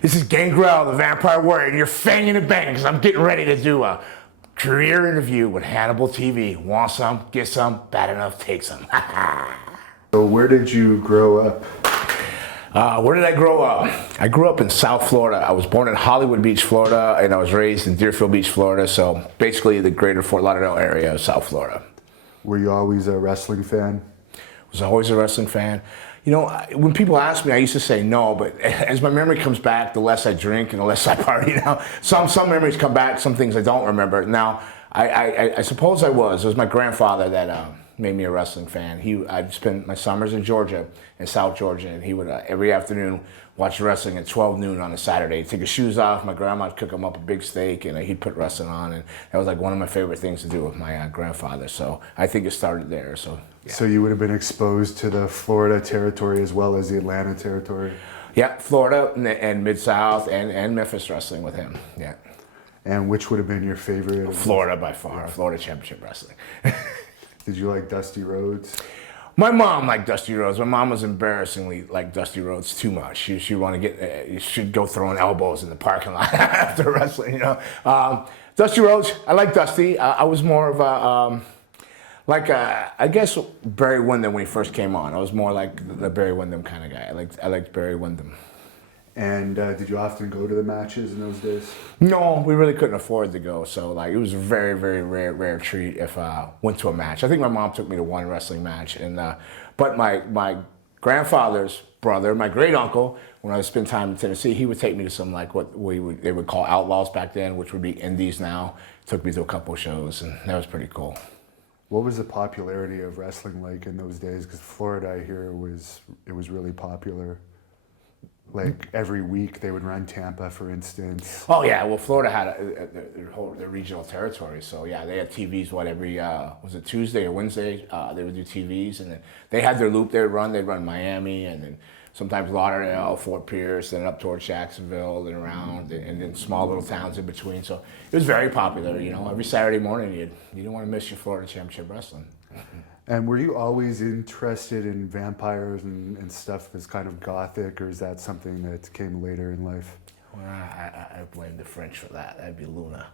This is Gangrel, the Vampire Warrior, and you're fanging it bang because I'm getting ready to do a career interview with Hannibal TV. Want some? Get some? Bad enough, take some. So where did you grow up? Where did I grow up? I grew up in South Florida. I was born in Hollywood Beach, Florida, and I was raised in Deerfield Beach, Florida. So basically the greater Fort Lauderdale area of South Florida. Were you always a wrestling fan? Was always a wrestling fan. You know, when people ask me, I used to say no, but as my memory comes back, the less I drink and the less I party now. Some memories come back, some things I don't remember. Now, I suppose I was. It was my grandfather that made me a wrestling fan. I'd spend my summers in Georgia, in South Georgia, and he would every afternoon watch wrestling at 12 noon on a Saturday. He'd take his shoes off, my grandma would cook him up a big steak, and he'd put wrestling on, and that was like one of my favorite things to do with my grandfather. So I think it started there. So. Yeah. So you would have been exposed to the Florida territory as well as the Atlanta territory? Yeah, Florida and Mid-South and Memphis wrestling with him, yeah. And which would have been your favorite? Florida by far, Florida Championship Wrestling. Did you like Dusty Rhodes? My mom liked Dusty Rhodes. My mom was embarrassingly like Dusty Rhodes too much. She'd want to get, she'd go throwing elbows in the parking lot after wrestling, you know. Dusty Rhodes, I like Dusty. I was more of a, I guess Barry Windham when he first came on. I was more like the Barry Windham kind of guy. I liked Barry Windham. And did you often go to the matches in those days? No, we really couldn't afford to go. So it was a very, very rare treat if I went to a match. I think my mom took me to one wrestling match. But my grandfather's brother, my great uncle, when I would spend time in Tennessee, he would take me to some what they would call outlaws back then, which would be indies now. Took me to a couple of shows, and that was pretty cool. What was the popularity of wrestling like in those days? Because Florida, I hear, it was really popular. Like every week they would run Tampa, for instance. Oh yeah, well Florida had their regional territory, so yeah, they had TVs. Every was it Tuesday or Wednesday? They would do TVs, and then they had their loop. They'd run Miami, and then sometimes Lauderdale, Fort Pierce, then up towards Jacksonville, and around, and then small little towns in between. So it was very popular. You know, every Saturday morning you didn't want to miss your Florida Championship Wrestling. And were you always interested in vampires and stuff that's kind of gothic, or is that something that came later in life? Well, I blame the French for that. That'd be Luna.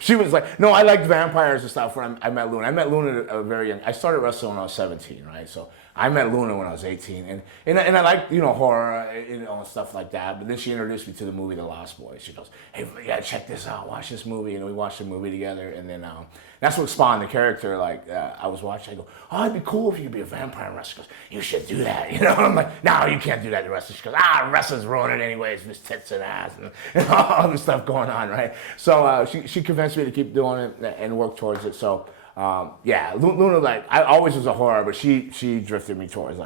She was like, no, I liked vampires and stuff when I met Luna. I met Luna at a very young. I started wrestling when I was 17, right? So I met Luna when I was 18, and I liked horror, and stuff like that. But then she introduced me to the movie The Lost Boys. She goes, hey, you gotta check this out. Watch this movie, and we watched the movie together. And then that's what spawned the character. I was watching. I go, oh, it'd be cool if you could be a vampire wrestler. She goes, you should do that. And I'm like, no, you can't do that to wrestlers. She goes, wrestling's ruining it anyways. There's tits and ass and all this stuff going on, right? So she convinced me to keep doing it and work towards it. So. Yeah, Luna, I always was a horror, but she drifted me towards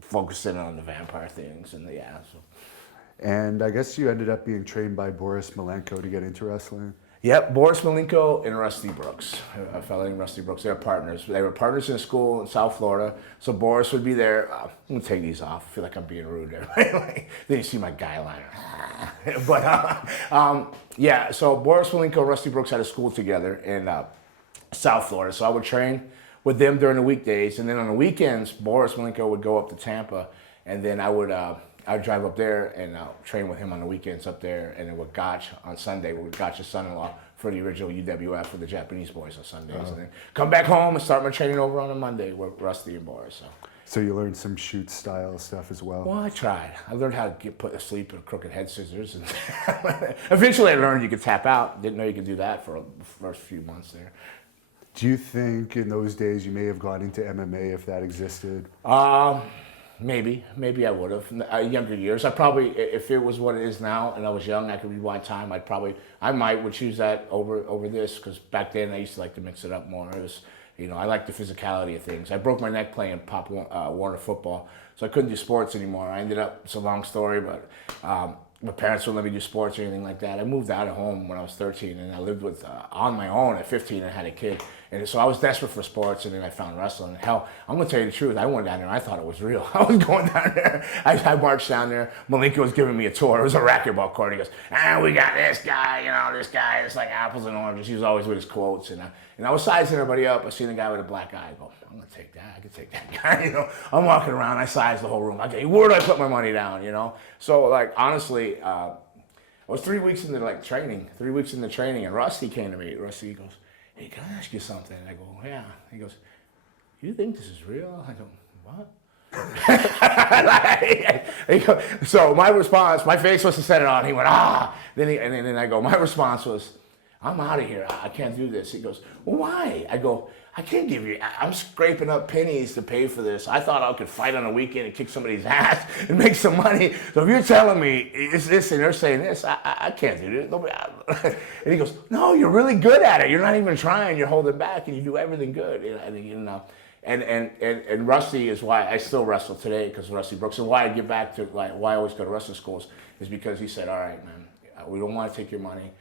focusing on the vampire things, and yeah. So. And I guess you ended up being trained by Boris Malenko to get into wrestling. Yep, Boris Malenko and Rusty Brooks, a fellow named Rusty Brooks. They were partners. They were partners in school in South Florida. So Boris would be there. I'm gonna take these off. I feel like I'm being rude there. Then you see my guy liner. But yeah, so Boris Malenko and Rusty Brooks had a school together in South Florida, so I would train with them during the weekdays, and then on the weekends, Boris Malenko would go up to Tampa, and then I'd drive up there and train with him on the weekends up there, and then with Gotch on Sunday, with Gotch's son-in-law for the original UWF for the Japanese boys on Sundays, and then come back home and start my training over on a Monday with Rusty and Boris. So you learned some shoot style stuff as well? Well, I tried. I learned how to get put to sleep with crooked head scissors, and eventually I learned you could tap out. Didn't know you could do that for the first few months there. Do you think in those days you may have gone into MMA if that existed? Maybe I would have. Younger years, I probably, if it was what it is now and I was young, I could rewind time, I would choose that over this, because back then I used to like to mix it up more. It was, I like the physicality of things. I broke my neck playing Pop Warner football, so I couldn't do sports anymore. I ended up, it's a long story, but my parents wouldn't let me do sports or anything like that. I moved out of home when I was 13, and I lived on my own at 15 and had a kid. And so I was desperate for sports, and then I found wrestling. And hell, I'm gonna tell you the truth. I went down there. I thought it was real. I was going down there. I marched down there. Malenko was giving me a tour. It was a racquetball court. He goes, we got this guy. This guy. It's like apples and oranges. He was always with his quotes, and I was sizing everybody up. I seen a guy with a black eye. I go, I'm gonna take that. I can take that guy. I'm walking around. I size the whole room. I go, where do I put my money down? So like honestly. I was 3 weeks into training, and Rusty came to me. Rusty goes, hey, can I ask you something? And I go, yeah. He goes, you think this is real? I go, what? So my response, my face must have said it on. He went, Then I go, my response was, I'm out of here. I can't do this. He goes, well, why? I go, I can't give you, I'm scraping up pennies to pay for this. I thought I could fight on a weekend and kick somebody's ass and make some money. So if you're telling me it's this and they're saying this, I can't do this. And he goes, no, you're really good at it. You're not even trying. You're holding back and you do everything good. And Rusty is why I still wrestle today, because Rusty Brooks, and why I give back to why I always go to wrestling schools is because he said, all right, man, we don't want to take your money.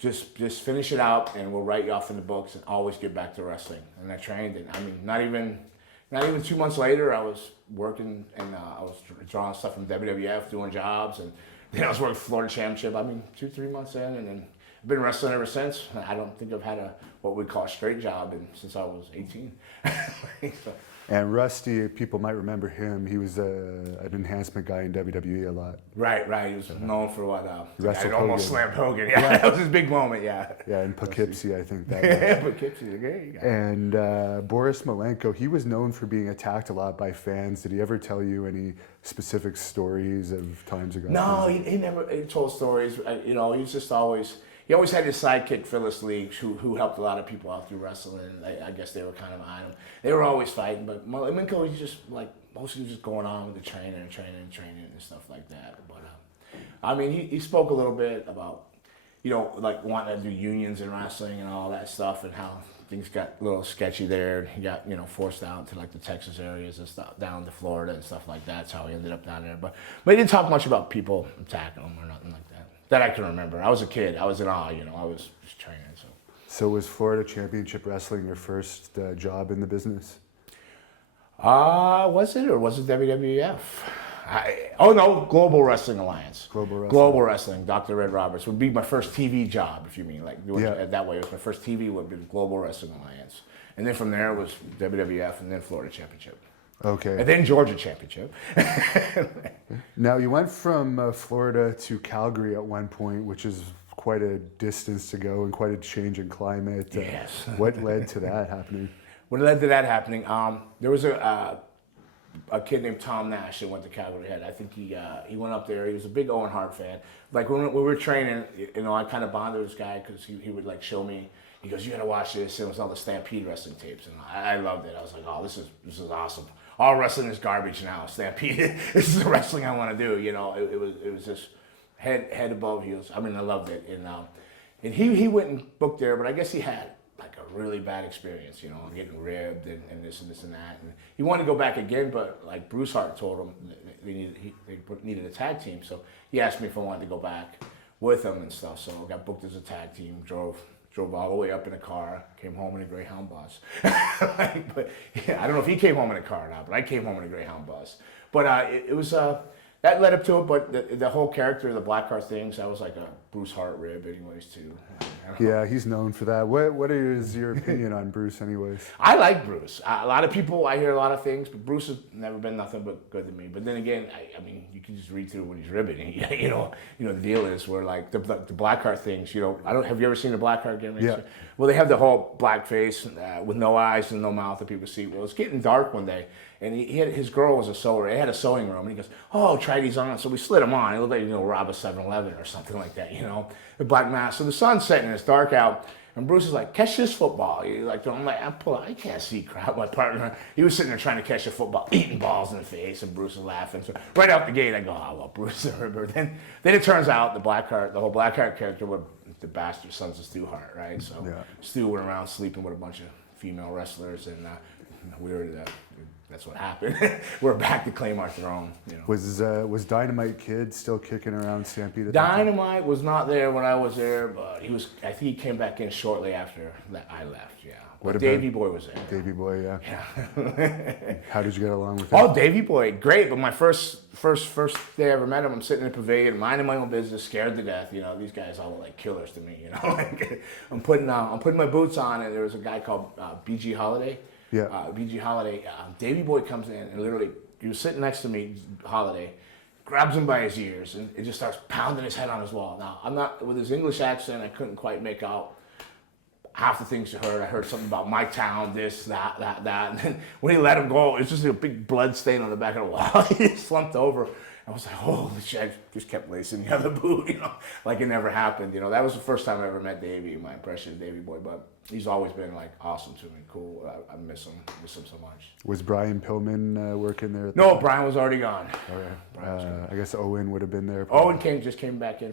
Just finish it out, and we'll write you off in the books, and always get back to wrestling. And I trained, and I mean, not even 2 months later, I was working, and I was drawing stuff from WWF, doing jobs, and then I was working Florida Championship. I mean, 2-3 months in, and then I've been wrestling ever since. I don't think I've had what we call a straight job since I was 18. So. And Rusty, people might remember him. He was an enhancement guy in WWE a lot. Right. He was known for what? Wrestled I almost Hogan. slammed Hogan. Yeah, that was his big moment. Yeah. Yeah, in Poughkeepsie, I think that. Yeah, Poughkeepsie's a great guy. And Boris Malenko, he was known for being attacked a lot by fans. Did he ever tell you any specific stories of times ago? No, he never told stories. He was just always. He always had his sidekick, Phyllis League, who helped a lot of people out through wrestling. I guess they were kind of behind him. They were always fighting, but Malenko was just mostly just going on with the training and stuff like that. But I mean, he spoke a little bit about, wanting to do unions in wrestling and all that stuff, and how things got a little sketchy there. He got forced out to the Texas areas and stuff, down to Florida and stuff like that. That's how he ended up down there. But he didn't talk much about people attacking him or nothing like that. That I can remember. I was a kid. I was in awe, I was just training. So was Florida Championship Wrestling your first job in the business? Was it, or was it WWF? No, Global Wrestling Alliance. Global Wrestling. Dr. Red Roberts would be my first TV job, if you mean that way. It was my first TV would be Global Wrestling Alliance, and then from there was WWF, and then Florida Championship. Okay. And then Georgia Championship. Now, you went from Florida to Calgary at one point, which is quite a distance to go and quite a change in climate. Yes. What led to that happening? What led to that happening? There was a kid named Tom Nash that went to Calgary Head. I think he went up there. He was a big Owen Hart fan. Like when we were training, I kind of bonded with this guy because he would show me. He goes, you gotta watch this. It was all the Stampede Wrestling tapes, and I loved it. I was like, oh, this is awesome. All wrestling is garbage now. Stampede, this is the wrestling I want to do. It was just head above heels. I mean, I loved it. And he went and booked there, but I guess he had a really bad experience. Getting ribbed and this and that. And he wanted to go back again, but Bruce Hart told him they needed a tag team. So he asked me if I wanted to go back with him and stuff. So I got booked as a tag team. Drove all the way up in a car, came home in a Greyhound bus. But yeah, I don't know if he came home in a car or not, but I came home in a Greyhound bus. But it was, that led up to it, but the whole character of the Black Heart things, that was like a Bruce Hart rib anyways too. Yeah, he's known for that. What is your opinion on Bruce anyways? I like Bruce. A lot of people, I hear a lot of things, but Bruce has never been nothing but good to me. But then again, I mean, you can just read through what he's ribbing. The deal is where the Black Heart things, have you ever seen the Black Heart gimmick? Yeah. Well, they have the whole black face with no eyes and no mouth that people see. Well, it's getting dark one day, and his girl was a sewer. They had a sewing room, and he goes, oh, try these on. So we slid him on. It looked like, rob a 7-Eleven or something like that, the black mask. So the sun's setting, it's dark out, and Bruce is like, catch this football. I can't see crap. My partner, he was sitting there trying to catch a football, eating balls in the face, and Bruce is laughing. So right out the gate, I go, oh, well, Bruce is a ribber. Then it turns out the whole Black Heart character was the bastard sons of Stu Hart, right? So yeah. Stu went around sleeping with a bunch of female wrestlers, and that's what happened. We're back to claim our throne. Was Dynamite Kid still kicking around Stampede? Dynamite was not there when I was there, but I think he came back in shortly after that I left. Yeah. But Davey Boy was there. Davey Boy, yeah. Yeah. How did you get along with him? Oh, Davey Boy, great. But my first day I ever met him, I'm sitting in the pavilion, minding my own business, scared to death. You know, these guys all look like killers to me. You know, like, I'm putting my boots on, and there was a guy called BG Holiday. Yeah. BG Holiday. Davey Boy comes in, and literally, he was sitting next to me, Holiday, grabs him by his ears, and it just starts pounding his head on his wall. Now, I'm not, with his English accent, I couldn't quite make out half the things you heard. I heard something about my town, this, that. And then when he let him go, it's just like a big blood stain on the back of the wall. He slumped over. I was like, holy shit, I just kept lacing the other boot, you know, like it never happened. You know, that was the first time I ever met Davey, my impression of Davey Boy, but he's always been like awesome to me, cool. I miss him so much. Was Brian Pillman working there? No, Brian was already gone. Okay. I guess Owen would have been there. Owen just came back in.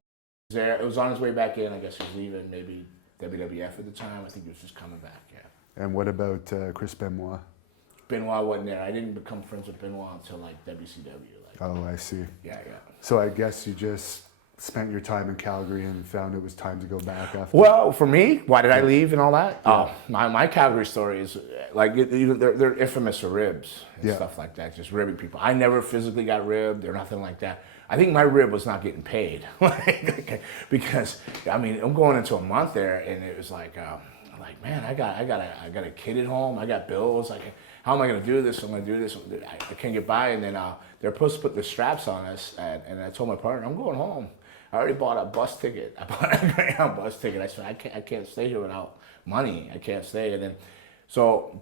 There, it was on his way back in. I guess he was leaving maybe WWF at the time. I think he was just coming back, yeah. And what about Chris Benoit? Benoit wasn't there. I didn't become friends with Benoit until like WCW. Oh, I see. Yeah. So I guess you just spent your time in Calgary and found it was time to go back after. Well, for me, why did I leave and all that? Yeah. My Calgary story is like they're infamous for ribs and stuff like that, just ribbing people. I never physically got ribbed or nothing like that. I think my rib was not getting paid, because I mean I'm going into a month there, and it was like man, I got a kid at home, I got bills, how am I going to do this? I'm going to do this. I can't get by. And then they're supposed to put the straps on us. And I told my partner, I'm going home. I already bought a bus ticket. I bought a Greyhound bus ticket. I said, I can't stay here without money. I can't stay. And then, so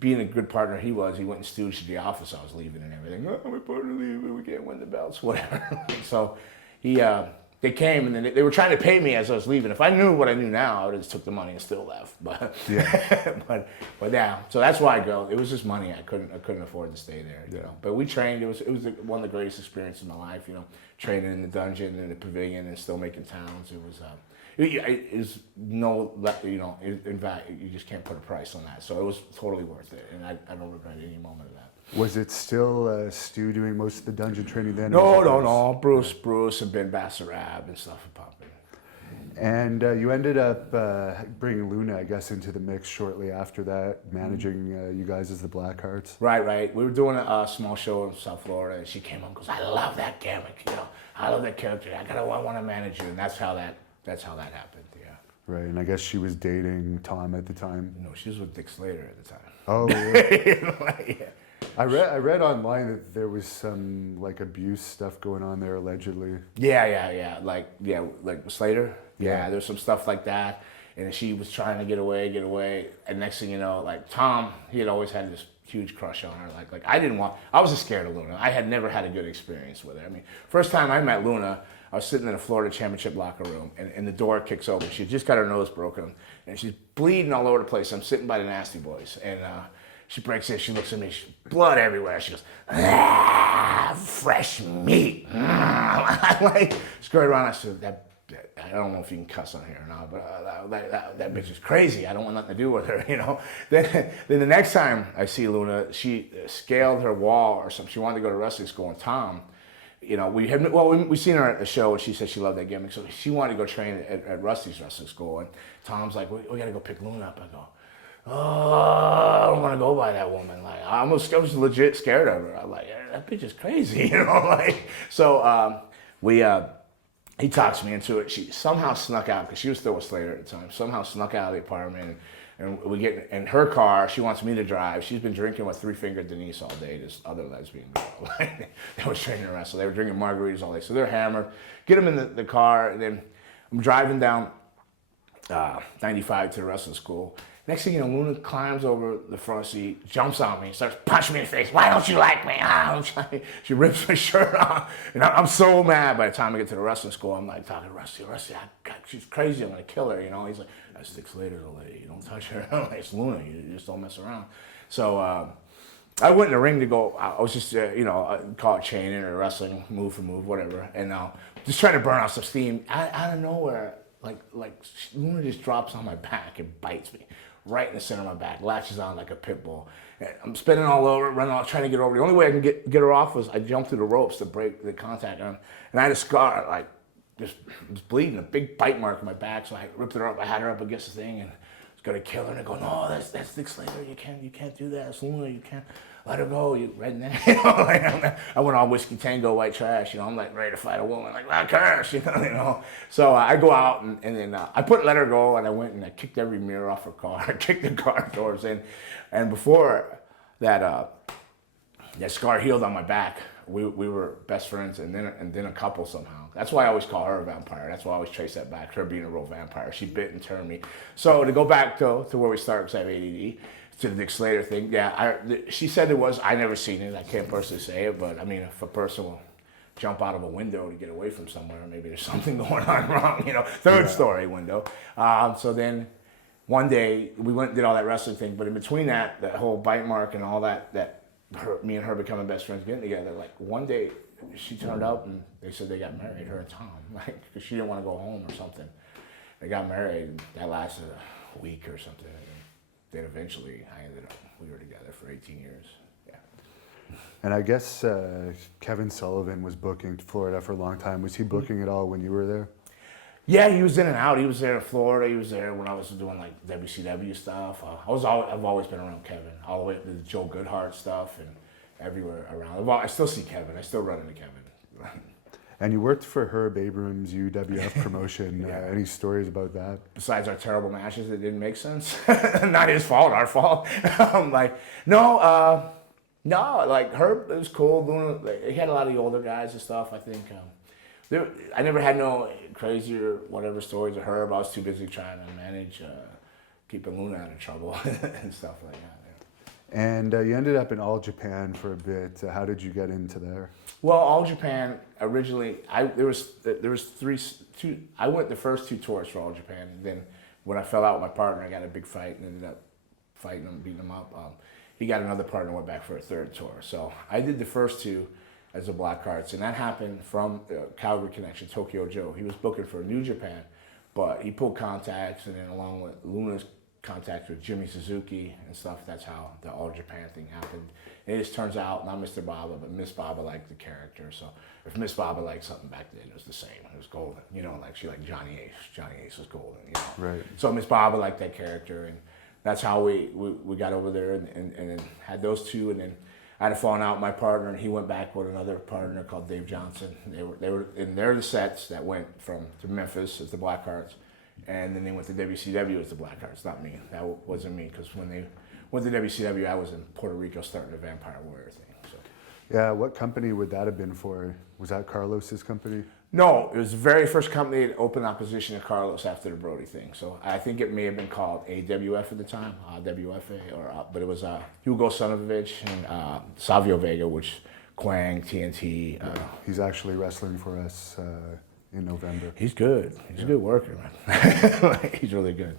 being a good partner he went and stooged the office. I was leaving and everything. Oh, my partner leaving. We can't win the belts, whatever. So they came, and then they were trying to pay me as I was leaving. If I knew what I knew now, I would have just took the money and still left. But but yeah, so that's why I go. It was just money. I couldn't afford to stay there, you know. But we trained. It was one of the greatest experiences of my life, you know. Training in the dungeon and the pavilion and still making towns. It was it was no, you know. In fact, you just can't put a price on that. So it was totally worth it, and I don't regret any moment of that. Was it still Stu doing most of the dungeon training then? No. Bruce and Ben Basarab and stuff were popping. And you ended up bringing Luna, I guess, into the mix shortly after that, managing you guys as the Blackhearts. Right. We were doing a small show in South Florida, and she came up and goes, I love that gimmick, you know. I love that character. I want to manage you, and that's how that happened. Yeah. Right, and I guess she was dating Tom at the time. No, she was with Dick Slater at the time. Oh, yeah. Yeah. I read online that there was some like abuse stuff going on there allegedly. Yeah. Like Slater. Yeah, there's some stuff like that, and she was trying to get away, and next thing you know, like Tom, he had always had this huge crush on her. Like I was scared of Luna. I had never had a good experience with her. I mean, first time I met Luna, I was sitting in a Florida Championship locker room, and the door kicks open. She just got her nose broken, and she's bleeding all over the place. I'm sitting by the Nasty Boys, and she breaks in. She looks at me, blood everywhere. She goes, fresh meat. I like scurried around. I said, I don't know if you can cuss on here or not, but that bitch is crazy. I don't want nothing to do with her, you know. Then the next time I see Luna, she scaled her wall or something. She wanted to go to wrestling school, and Tom, you know, we seen her at a show, and she said she loved that gimmick, so she wanted to go train at Rusty's wrestling school, and Tom's like, we got to go pick Luna up. I go, oh, I don't want to go by that woman. Like, I was legit scared of her. I'm like, that bitch is crazy, you know. Like, so he talks me into it. She somehow snuck out, because she was still with Slater at the time. Somehow snuck out of the apartment, and we get in her car. She wants me to drive. She's been drinking with Three Finger Denise all day, this other lesbian girl. They was training to wrestle. They were drinking margaritas all day, so they're hammered. Get them in the car, and then I'm driving down 95 to the wrestling school. Next thing you know, Luna climbs over the front seat, jumps on me, starts punching me in the face. Why don't you like me? She rips my shirt off. And I'm so mad. By the time I get to the wrestling school, I'm like talking to Rusty, she's crazy. I'm going to kill her. You know, he's like, that's Dick Slater, the lady. You don't touch her. I'm like, it's Luna. You just don't mess around. So I went in the ring to go. I was just, call it chaining or wrestling, move for move, whatever. And just trying to burn out some steam. Out of nowhere, like Luna just drops on my back and bites me right in the center of my back, latches on like a pit bull. And I'm spinning all over, running off, trying to get over. The only way I can get her off was I jumped through the ropes to break the contact on. And I had a scar, like, just was bleeding, a big bite mark on my back. So I ripped her up. I had her up against the thing and was gonna kill her, and I go, no, that's Dick Slater. You can't do that. It's Luna. You can't let her go. You redneck. You know, like, I went on whiskey tango, white trash. You know, I'm like ready to fight a woman, like that curse. You know. So I go out and then I let her go, and I went and I kicked every mirror off her car. I kicked the car doors in, and before that scar healed on my back, we were best friends, and then a couple somehow. That's why I always call her a vampire. That's why I always trace that back, her being a real vampire. She bit and turned me. So to go back to where we started, because I have ADD, to the Dick Slater thing, yeah, she said it was, I never seen it. I can't personally say it, but I mean, if a person will jump out of a window to get away from somewhere, maybe there's something going on wrong, you know. Third story window. So then one day we went and did all that wrestling thing, but in between that whole bite mark and all that, me and her becoming best friends, getting together, like one day she turned up and they said they got married, her and Tom, like, because she didn't want to go home or something. They got married, and that lasted a week or something, and then eventually we were together for 18 years. Yeah. And I guess Kevin Sullivan was booking Florida for a long time. Was he booking it all when you were there? Yeah, he was in and out. He was there in Florida. He was there when I was doing like WCW stuff. I've always been around Kevin, all the way up to the Joe Goodhart stuff and everywhere around. Well, I still see Kevin. I still run into Kevin. And you worked for Herb Abrams' UWF promotion. Yeah. Any stories about that? Besides our terrible matches that didn't make sense, not his fault, our fault. No, like Herb, it was cool. Luna, like, he had a lot of the older guys and stuff. I think. I never had no crazy or whatever stories of Herb. I was too busy trying to manage keeping Luna out of trouble and stuff like that. Yeah. And you ended up in All Japan for a bit. How did you get into there? Well, All Japan originally, there was two. I went the first two tours for All Japan, and then when I fell out with my partner, I got a big fight and ended up fighting him, beating him up. He got another partner and went back for a third tour. So I did the first two as the Black Hearts, and that happened from Calgary connection, Tokyo Joe. He was booking for New Japan, but he pulled contacts, and then along with Luna's contacts with Jimmy Suzuki and stuff, that's how the All Japan thing happened. And it just turns out, not Mr. Baba, but Miss Baba liked the character. So if Miss Baba liked something back then, it was the same. It was golden. You know, like she liked Johnny Ace. Johnny Ace was golden, you know. Right. So Miss Baba liked that character, and that's how we got over there and then had those two, and then I had a falling out with my partner, and he went back with another partner called Dave Johnson. They're the sets that went to Memphis as the Black Hearts, and then they went to WCW as the Black Hearts. Not me. That wasn't me, because when they went to WCW, I was in Puerto Rico starting the Vampire Warrior thing. So. Yeah, what company would that have been for? Was that Carlos's company? No, it was the very first company that opened opposition to Carlos after the Brody thing. So I think it may have been called AWF at the time, WFA, but it was Hugo Sonovich and Savio Vega, which Quang, TNT. He's actually wrestling for us in November. He's good. He's a good worker, man. He's really good.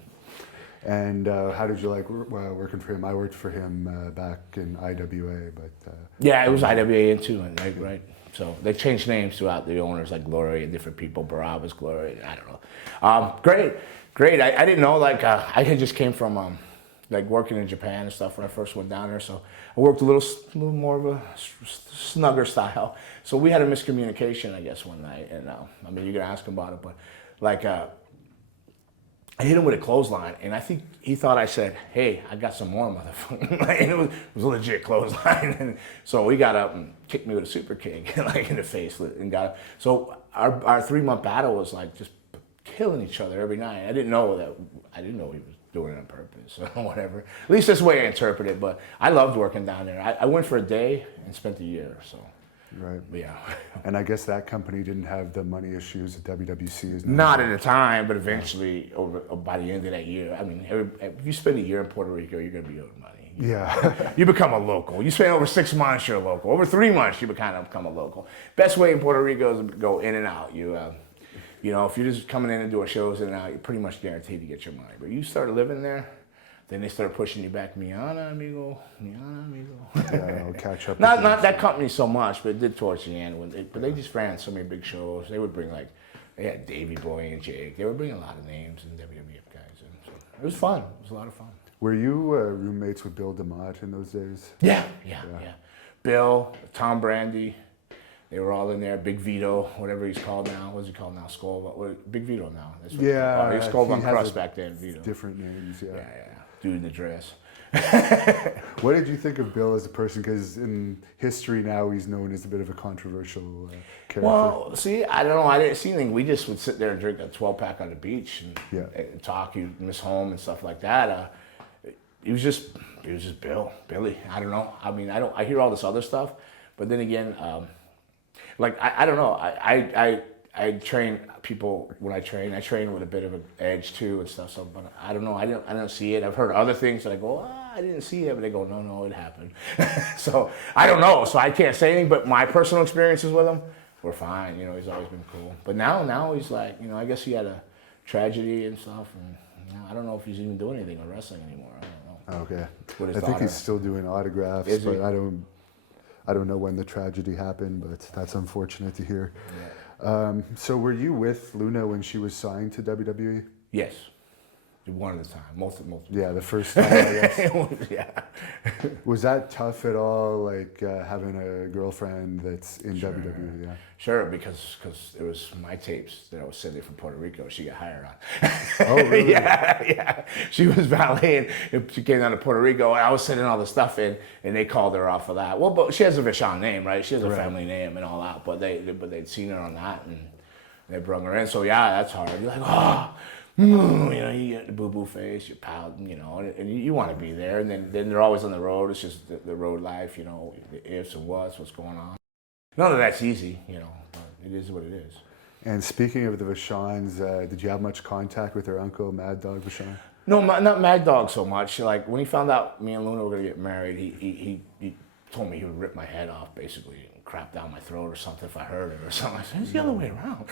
And how did you like working for him? I worked for him back in IWA, but... Yeah, it was IWA too, right? So they changed names throughout the owners, like Gloria, different people, Barabbas, Gloria, I don't know. Great. I didn't know, like, I had just came from, like, working in Japan and stuff when I first went down there. So I worked a little more of a snugger style. So we had a miscommunication, I guess, one night. And, I mean, you can ask him about it, but, like, I hit him with a clothesline, and I think he thought I said, "Hey, I got some more, motherfucker." And it was a legit clothesline. And so he got up and kicked me with a super kick, like in the face, and got up. So our 3-month battle was like just killing each other every night. I didn't know he was doing it on purpose or whatever. At least that's the way I interpret it. But I loved working down there. I went for a day and spent a year. So. Right. Yeah. And I guess that company didn't have the money issues that WWC is now. Not at the time, but eventually, by the end of that year, I mean, if you spend a year in Puerto Rico, you're going to be owed money. Yeah. You become a local. You spend over 6 months, you're a local. Over 3 months, you kind of become a local. Best way in Puerto Rico is to go in and out. You know, if you're just coming in and doing shows in and out, you're pretty much guaranteed to get your money. But you start living there, then they start pushing you back, Miana, amigo. Yeah, I'll catch up. Not that company so much, but it did towards the end. But they just ran so many big shows. They would bring, like, they had Davey Boy and Jake. They would bring a lot of names and WWF guys. And so it was fun. It was a lot of fun. Were you roommates with Bill DeMott in those days? Yeah. Bill, Tom Brandy, They were all in there. Big Vito, whatever he's called now. What's he called now? Skull. Big Vito now. That's what Yeah. he was Skull Von has Crust back then. Vito. Different names. Yeah. Yeah. Dude in the dress. What did you think of Bill as a person? Because in history now he's known as a bit of a controversial character. Well, see, I don't know. I didn't see anything. We just would sit there and drink a 12-pack on the beach and talk. He'd miss home and stuff like that. He was just Billy. I don't know. I mean, I hear all this other stuff, but then again, like I don't know. I train people when I train with a bit of an edge too and stuff. So, but I don't know. I don't see it. I've heard other things that I go, I didn't see it, but they go, no, it happened. So I don't know. So I can't say anything. But my personal experiences with him were fine. You know, he's always been cool. But now he's like, you know, I guess he had a tragedy and stuff, and you know, I don't know if he's even doing anything with wrestling anymore. I don't know. Okay. With his I think daughter. he's still doing autographs, but I don't know when the tragedy happened, but that's unfortunate to hear. Yeah. So were you with Luna when she was signed to WWE? Yes. One at a time, multiple. Yeah, the first time, I guess. Yeah. Was that tough at all, like having a girlfriend that's in WWE? Yeah. Sure, because it was my tapes that I was sending from Puerto Rico. She got hired on. Oh, really? Yeah. She was valeting. She came down to Puerto Rico. I was sending all the stuff in, and they called her off for that. Well, but she has a Vachon name, right? She has a family name and all that. But they'd seen her on that, and they brought her in. So yeah, that's hard. You're like, you know, you get the boo-boo face, you're pouting, you know, and you want to be there. And then they're always on the road. It's just the road life, you know, the ifs and what's going on. None of that's easy, you know, but it is what it is. And speaking of the Vachons, did you have much contact with her uncle, Mad Dog Vachon? No, not Mad Dog so much. Like, when he found out me and Luna were going to get married, he told me he would rip my head off, basically, and crap down my throat or something if I heard it or something. I said, it's the other way around.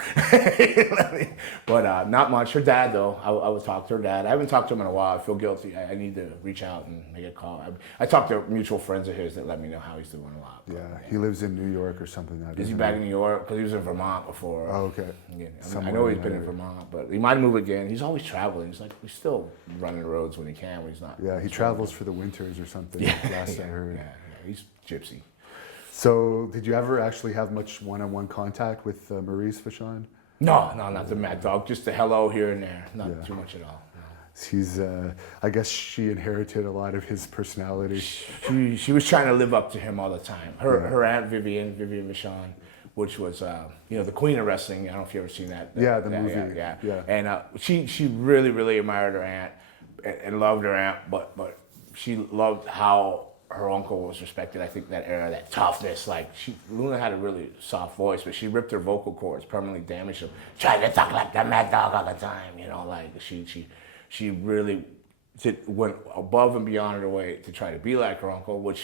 But not much. Her dad, though, I would talk to her dad. I haven't talked to him in a while. I feel guilty. I need to reach out and make a call. I talked to mutual friends of his that let me know how he's doing a lot. Yeah, he lives in New York or something now. Is he back in New York? Because he was in Vermont before. Oh, okay. Yeah, I know he's been in Vermont, but he might move again. He's always traveling. He's like, he's still running the roads when he can, when he's not. Yeah, he travels for the winters or something, last I heard. Yeah, he's gypsy. So, did you ever actually have much one-on-one contact with Maurice Vachon? No, not the Mad Dog. Just the hello here and there. Not too much at all. No. He's, I guess she inherited a lot of his personality. She was trying to live up to him all the time. Her aunt Vivian Vachon, which was you know, the queen of wrestling. I don't know if you ever seen that. The movie. Yeah. And she really admired her aunt and loved her aunt, but she loved how her uncle was respected. I think that era, that toughness, like Luna had a really soft voice, but she ripped her vocal cords, permanently damaged them. Tried to talk like that Mad Dog all the time, you know, like she really went above and beyond her way to try to be like her uncle, which,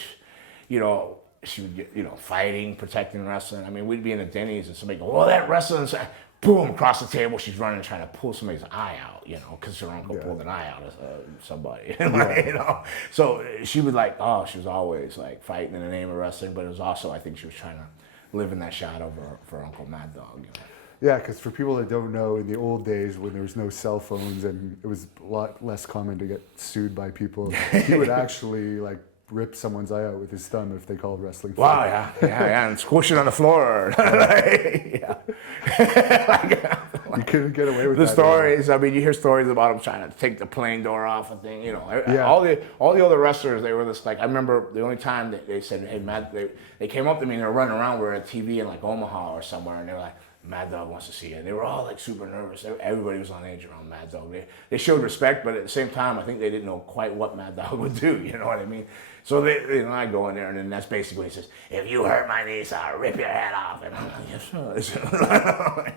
you know, she would get, you know, fighting, protecting wrestling. I mean, we'd be in the Denny's and somebody go, well, that wrestling's, boom, across the table, she's running trying to pull somebody's eye out, you know, because her uncle pulled an eye out of somebody, you know. So she would like, she was always like fighting in the name of wrestling, but it was also, I think she was trying to live in that shadow for Uncle Mad Dog, you know. Yeah, because for people that don't know, in the old days when there was no cell phones and it was a lot less common to get sued by people, he would actually like rip someone's eye out with his thumb if they called wrestling. Wow, yeah, and squish it on the floor. You couldn't get away with the that. stories. I mean, you hear stories about him trying to take the plane door off and thing. You know, all the other wrestlers, they were just like. I remember the only time that they said, "Hey, Matt," they came up to me and they were running around. We were at TV in like Omaha or somewhere, and they were like, Mad Dog wants to see you. And they were all like super nervous. Everybody was on edge around Mad Dog. They showed respect, but at the same time, I think they didn't know quite what Mad Dog would do. You know what I mean? So I go in there, and then that's basically what he says. If you hurt my niece, I'll rip your head off. And I'm like, yes, sir.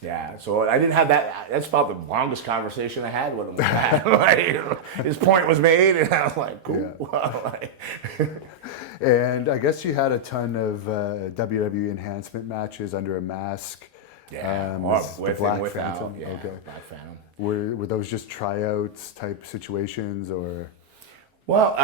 Yeah. So I didn't have that. That's about the longest conversation I had with him. Like, his point was made, and I was like, cool. Yeah. And I guess you had a ton of WWE enhancement matches under a mask. Yeah, with Black and without. Phantom. Yeah, okay. Black Phantom. Were those just tryouts type situations, or? Well,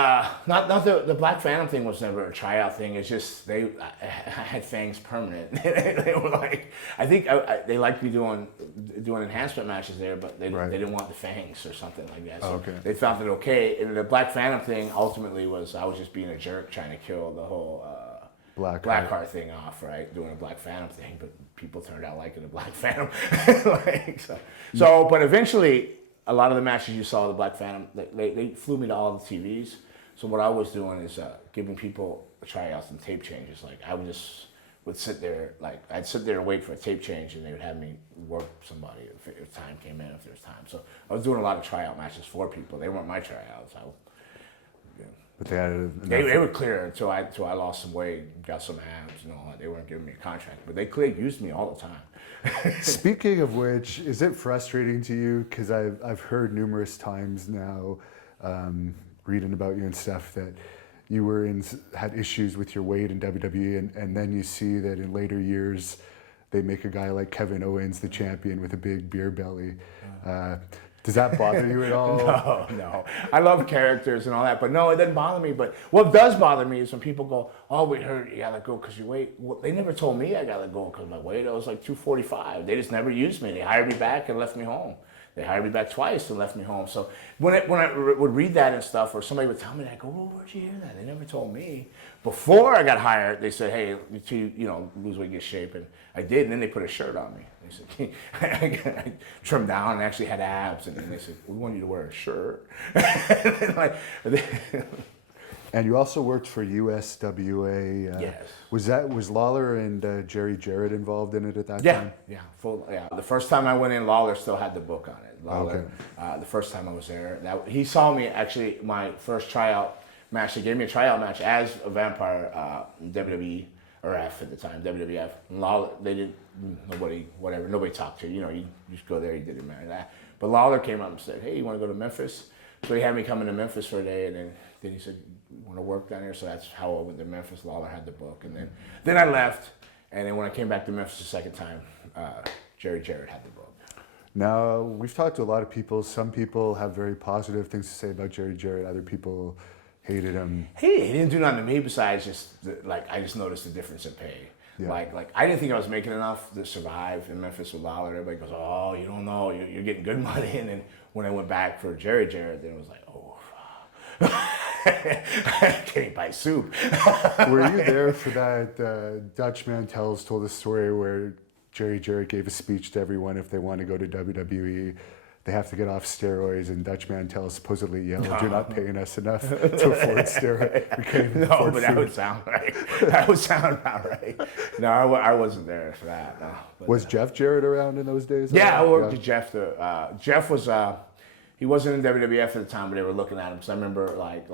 not the Black Phantom thing was never a tryout thing. It's just I had fangs permanent. They were like, I think they liked me doing enhancement matches there, but they didn't want the fangs or something like that. So they found it okay. And the Black Phantom thing ultimately was I was just being a jerk trying to kill the whole Blackheart thing off, right? Doing a Black Phantom thing, but people turned out liking the Black Phantom. But eventually, a lot of the matches you saw the Black Phantom, they flew me to all the TVs. So what I was doing is giving people tryouts and tape changes. Like I would sit there, like I'd sit there and wait for a tape change, and they would have me work somebody if time came in, if there's time. So I was doing a lot of tryout matches for people. They weren't my tryouts. But they had they were clear until I lost some weight, got some abs and all that. They weren't giving me a contract, but they used me all the time. Speaking of which, is it frustrating to you? Because I've heard numerous times now, reading about you and stuff, that you had issues with your weight in WWE, and then you see that in later years they make a guy like Kevin Owens the champion with a big beer belly. Does that bother you at all? No. I love characters and all that, but no, it doesn't bother me. But what does bother me is when people go, "Oh, we heard you gotta go because your weight." Well, they never told me I gotta go because my weight. I was like 245. They just never used me. They hired me back and left me home. They hired me back twice and left me home. So when I would read that and stuff, or somebody would tell me that, I go, "Well, where'd you hear that?" They never told me. Before I got hired, they said, "Hey, you lose weight, get shape," and I did. And then they put a shirt on me. They said, I trimmed down and actually had abs, and then they said, "We want you to wear a shirt." And you also worked for USWA. Yes. Was Lawler and Jerry Jarrett involved in it at that time? Yeah. The first time I went in, Lawler still had the book on it. Lawler, okay. The first time I was there, he saw me actually my first tryout match. They gave me a tryout match as a vampire, WWE or F at the time, WWF. And Lawler, nobody talked to you. You just go there, you did it, man. But Lawler came up and said, "Hey, you want to go to Memphis?" So he had me come into Memphis for a day, and then he said, "You want to work down here?" So that's how I went to Memphis. Lawler had the book, and then I left, and then when I came back to Memphis the second time, Jerry Jarrett had the book. Now, we've talked to a lot of people. Some people have very positive things to say about Jerry Jarrett. Other people hated him. He didn't do nothing to me besides I just noticed the difference in pay. Yeah. Like I didn't think I was making enough to survive in Memphis with Lawler. Everybody goes, "Oh, you don't know, you're getting good money." And then when I went back for Jerry Jarrett, then it was like, "Oh, I can't buy soup." Were you there for that? Dutch Mantell's told a story where Jerry Jarrett gave a speech to everyone if they want to go to WWE. They have to get off steroids, and Dutch Mantell supposedly yelled, "You're not paying us enough to afford steroids." But that would sound right. That would sound about right. No, I wasn't there for that. No. Was Jeff Jarrett around in those days? Yeah, I worked with Jeff. Jeff was he wasn't in WWF at the time, but they were looking at him. So I remember like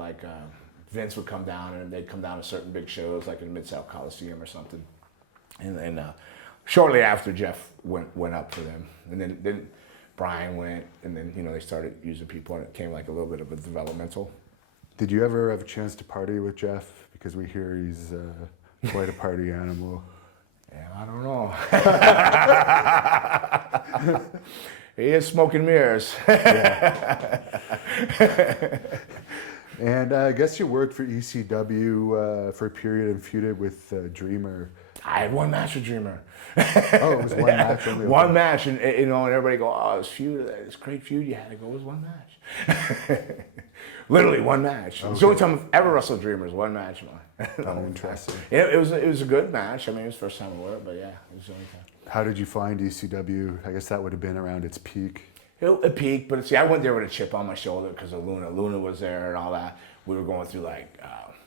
Vince would come down, and they'd come down to certain big shows, like in Mid-South Coliseum or something. And shortly after, Jeff went up for them, and then Brian went, and then they started using people, and it came like a little bit of a developmental. Did you ever have a chance to party with Jeff? Because we hear he's quite a party animal. Yeah, I don't know. He is smoking mirrors. And I guess you worked for ECW for a period and feuded with Dreamer. I had one match with Dreamer. Oh, it was one match only? One match, and and everybody go, "Oh, this great feud you had." I go, "It was one match." Literally one match. Okay. It's the only time I've ever wrestled Dreamers, one match. Oh, interesting. It was a good match. I mean, it was the first time I worked, but yeah, it was the only time. How did you find ECW? I guess that would have been around its peak. It peaked, but see, I went there with a chip on my shoulder because of Luna. Luna was there and all that. We were going through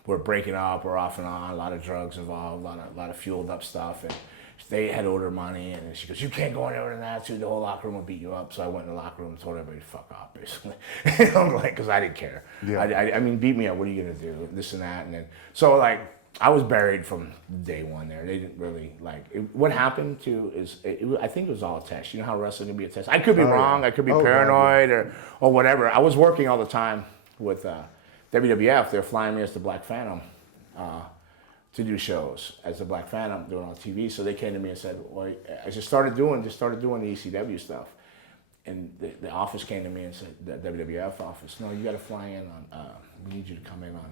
we're breaking up, we're off and on, a lot of drugs involved, a lot of fueled up stuff, and they had ordered money, and she goes, "You can't go anywhere than that, the whole locker room will beat you up." So I went in the locker room and told everybody to fuck off, basically. Because I didn't care. Yeah. I mean, beat me up, what are you gonna do? This and that, and then, so I was buried from day one there. They didn't really, what happened to is, I think it was all a test. You know how wrestling can be a test? I could be wrong, I could be paranoid or whatever. I was working all the time with WWF. They're flying me as the Black Phantom to do shows as the Black Phantom doing on TV. So they came to me and said, "Well," I just started doing the ECW stuff. And the office came to me and said, the WWF office, "No, you got to fly in on, we need you to come in on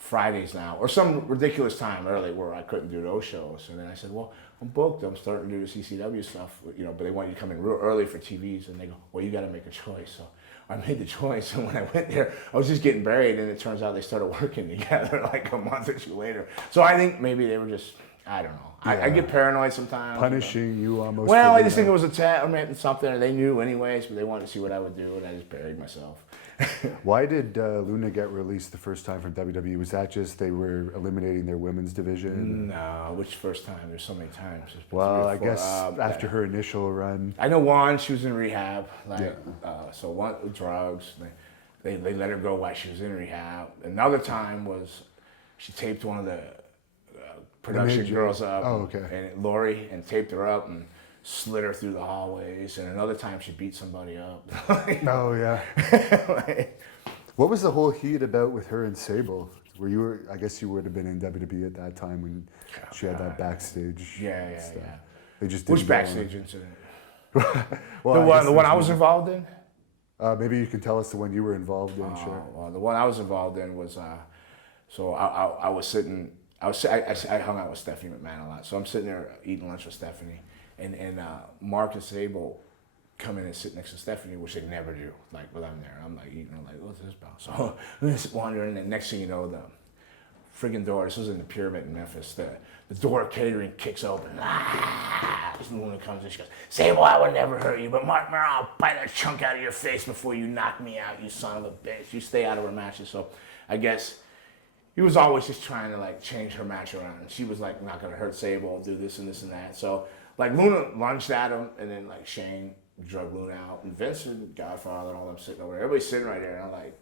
Fridays now, or some ridiculous time early where I couldn't do those shows. And then I said, well, I'm booked. I'm starting to do the CCW stuff, you know, but they want you to come in real early for TVs. And they go, well, you got to make a choice. So I made the choice. And when I went there, I was just getting buried. And it turns out they started working together like a month or two later. So I think maybe they were just, I don't know. Yeah. I get paranoid sometimes. Punishing you almost. Well, I for just doing think it was a test or something. They knew anyways, but they wanted to see what I would do. And I just buried myself. Why did Luna get released the first time from WWE? Was that just they were eliminating their women's division? No, which first time? There's so many times. There's been Well, three or I four. guess after her initial run. I know one, she was in rehab. Like, Yeah. so one, drugs. They let her go while she was in rehab. Another time was she taped one of the production girls up. Oh, okay. And Lori, and taped her up and slid her through the hallways. And another time she beat somebody up. Oh, yeah. What was the whole heat about with her and Sable? I guess you would have been in WWE at that time when she had that backstage. Yeah. They just Which didn't backstage incident? well, the one I was involved in? Maybe you can tell us the one you were involved in, sure. Well, the one I was involved in was, so I was sitting, I hung out with Stephanie McMahon a lot. So I'm sitting there eating lunch with Stephanie, and Mark and Sable come in and sit next to Stephanie, which they never do, like when I'm there. I'm like eating, I'm like, what's this about? So I'm just wandering, and next thing you know, the friggin' door, this was in the Pyramid in Memphis, the door of catering kicks open. Luna comes in, she goes, Sable, I would never hurt you, but Mark Merrill, I'll bite a chunk out of your face before you knock me out, you son of a bitch. You stay out of her matches. So I guess he was always just trying to like change her match around. And she was like, not gonna hurt Sable, do this and this and that. So like Luna lunged at him, and then like Shane drug Luna out, and Vince and Godfather and all them sitting over there. Everybody's sitting right there, and I'm like,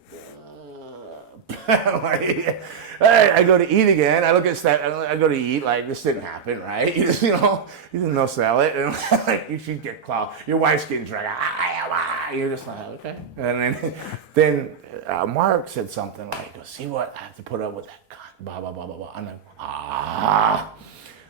like, I go to eat again. I look at Steph. I go to eat. Like this didn't happen, right? You just, you didn't know sell it, and like you should get clout. Your wife's getting dragged out. You're just like, okay. And then Mark said something like, "See what? I have to put up with that cunt." Blah blah blah blah blah. And I'm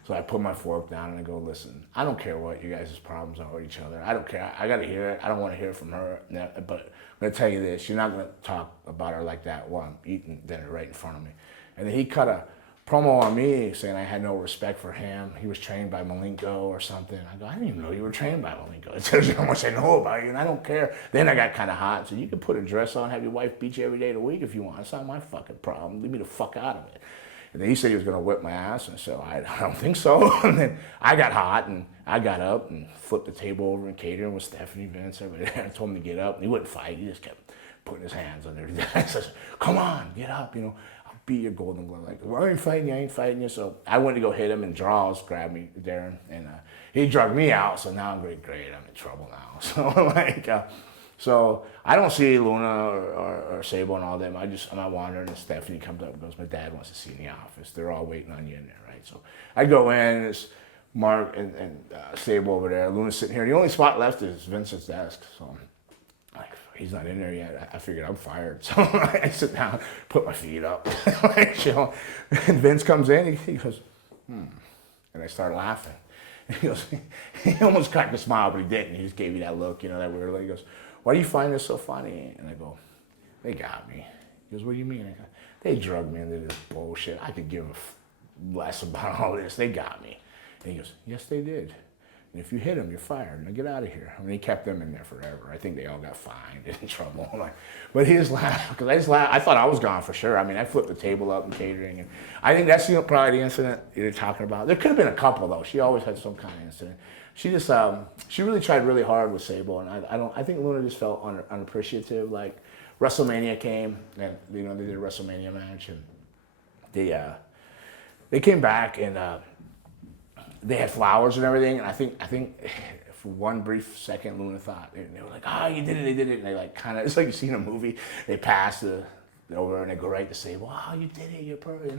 So I put my fork down and I go, listen, I don't care what you guys' problems are with each other. I don't care. I got to hear it. I don't want to hear it from her. But I'm going to tell you this. You're not going to talk about her like that while I'm eating dinner right in front of me. And then he cut a promo on me saying I had no respect for him. He was trained by Malenko or something. I go, I didn't even know you were trained by Malenko. It tells you how much I know about you, and I don't care. Then I got kind of hot. So you can put a dress on, have your wife beat you every day of the week if you want. It's not my fucking problem. Leave me the fuck out of it. And then he said he was going to whip my ass, and so I don't think so. And then I got hot, and I got up and flipped the table over in catering with Stephanie, Vince, everybody there. I told him to get up, and he wouldn't fight. He just kept putting his hands on there. I said, come on, get up, I'll beat your golden glove. Like, well, I ain't fighting you. So I went to go hit him, and Draws grabbed me, Darren, and he drugged me out, so now I'm great, I'm in trouble now. So, so I don't see Luna or Sable and all them. I'm out wandering, and Stephanie comes up and goes, my dad wants to see you in the office. They're all waiting on you in there, right? So I go in, and it's Mark and Sable over there. Luna's sitting here. The only spot left is Vince's desk. So like, he's not in there yet. I figured I'm fired. So I sit down, put my feet up, like, chill. And Vince comes in, he goes, And I start laughing. He goes, he almost cracked a smile, but he didn't. He just gave me that look, that weird look. He goes, why do you find this so funny? And I go, they got me. He goes, what do you mean? I go, they drugged me into this bullshit. I could give a less about all this. They got me. And he goes, yes, they did. And if you hit them, you're fired. Now get out of here. I mean, he kept them in there forever. I think they all got fined and in trouble. But he just laughed, because I just laughed. I thought I was gone for sure. I mean, I flipped the table up in catering. And I think that's probably the incident you're talking about. There could have been a couple, though. She always had some kind of incident. She just, she really tried really hard with Sable. And I think Luna just felt unappreciative. Like, WrestleMania came, and, they did a WrestleMania match. And they came back, and they had flowers and everything, and I think for one brief second, Luna thought, and they were like, oh, you did it, they did it, and they like kind of, it's like you see in a movie, they pass over and they go right to say, wow, you did it, you're perfect.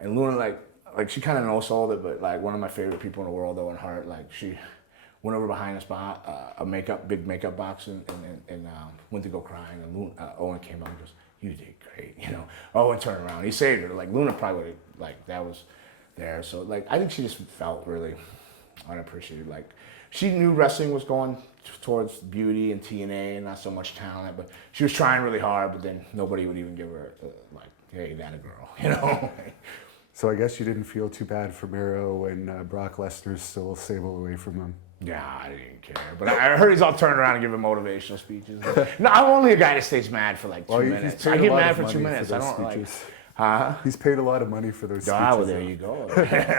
And Luna like she kind of no-sold it, but like one of my favorite people in the world, Owen Hart, like she went over behind the spot, big makeup box, and went to go crying, and Owen came up and goes, you did great, Owen turned around, he saved her, like Luna probably would, like that was there. So like I think she just felt really unappreciated. Like she knew wrestling was going towards beauty and TNA and not so much talent, but she was trying really hard, but then nobody would even give her like hey, that a girl, you know? So I guess you didn't feel too bad for Miro when Brock Lesnar stole Sable away from him. Yeah, I didn't care. But I heard he's all turned around and giving motivational speeches. No, I'm only a guy that stays mad for like 2 minutes. I get mad for 2 minutes. I don't speeches. Huh? He's paid a lot of money for those speeches. Well, there you go.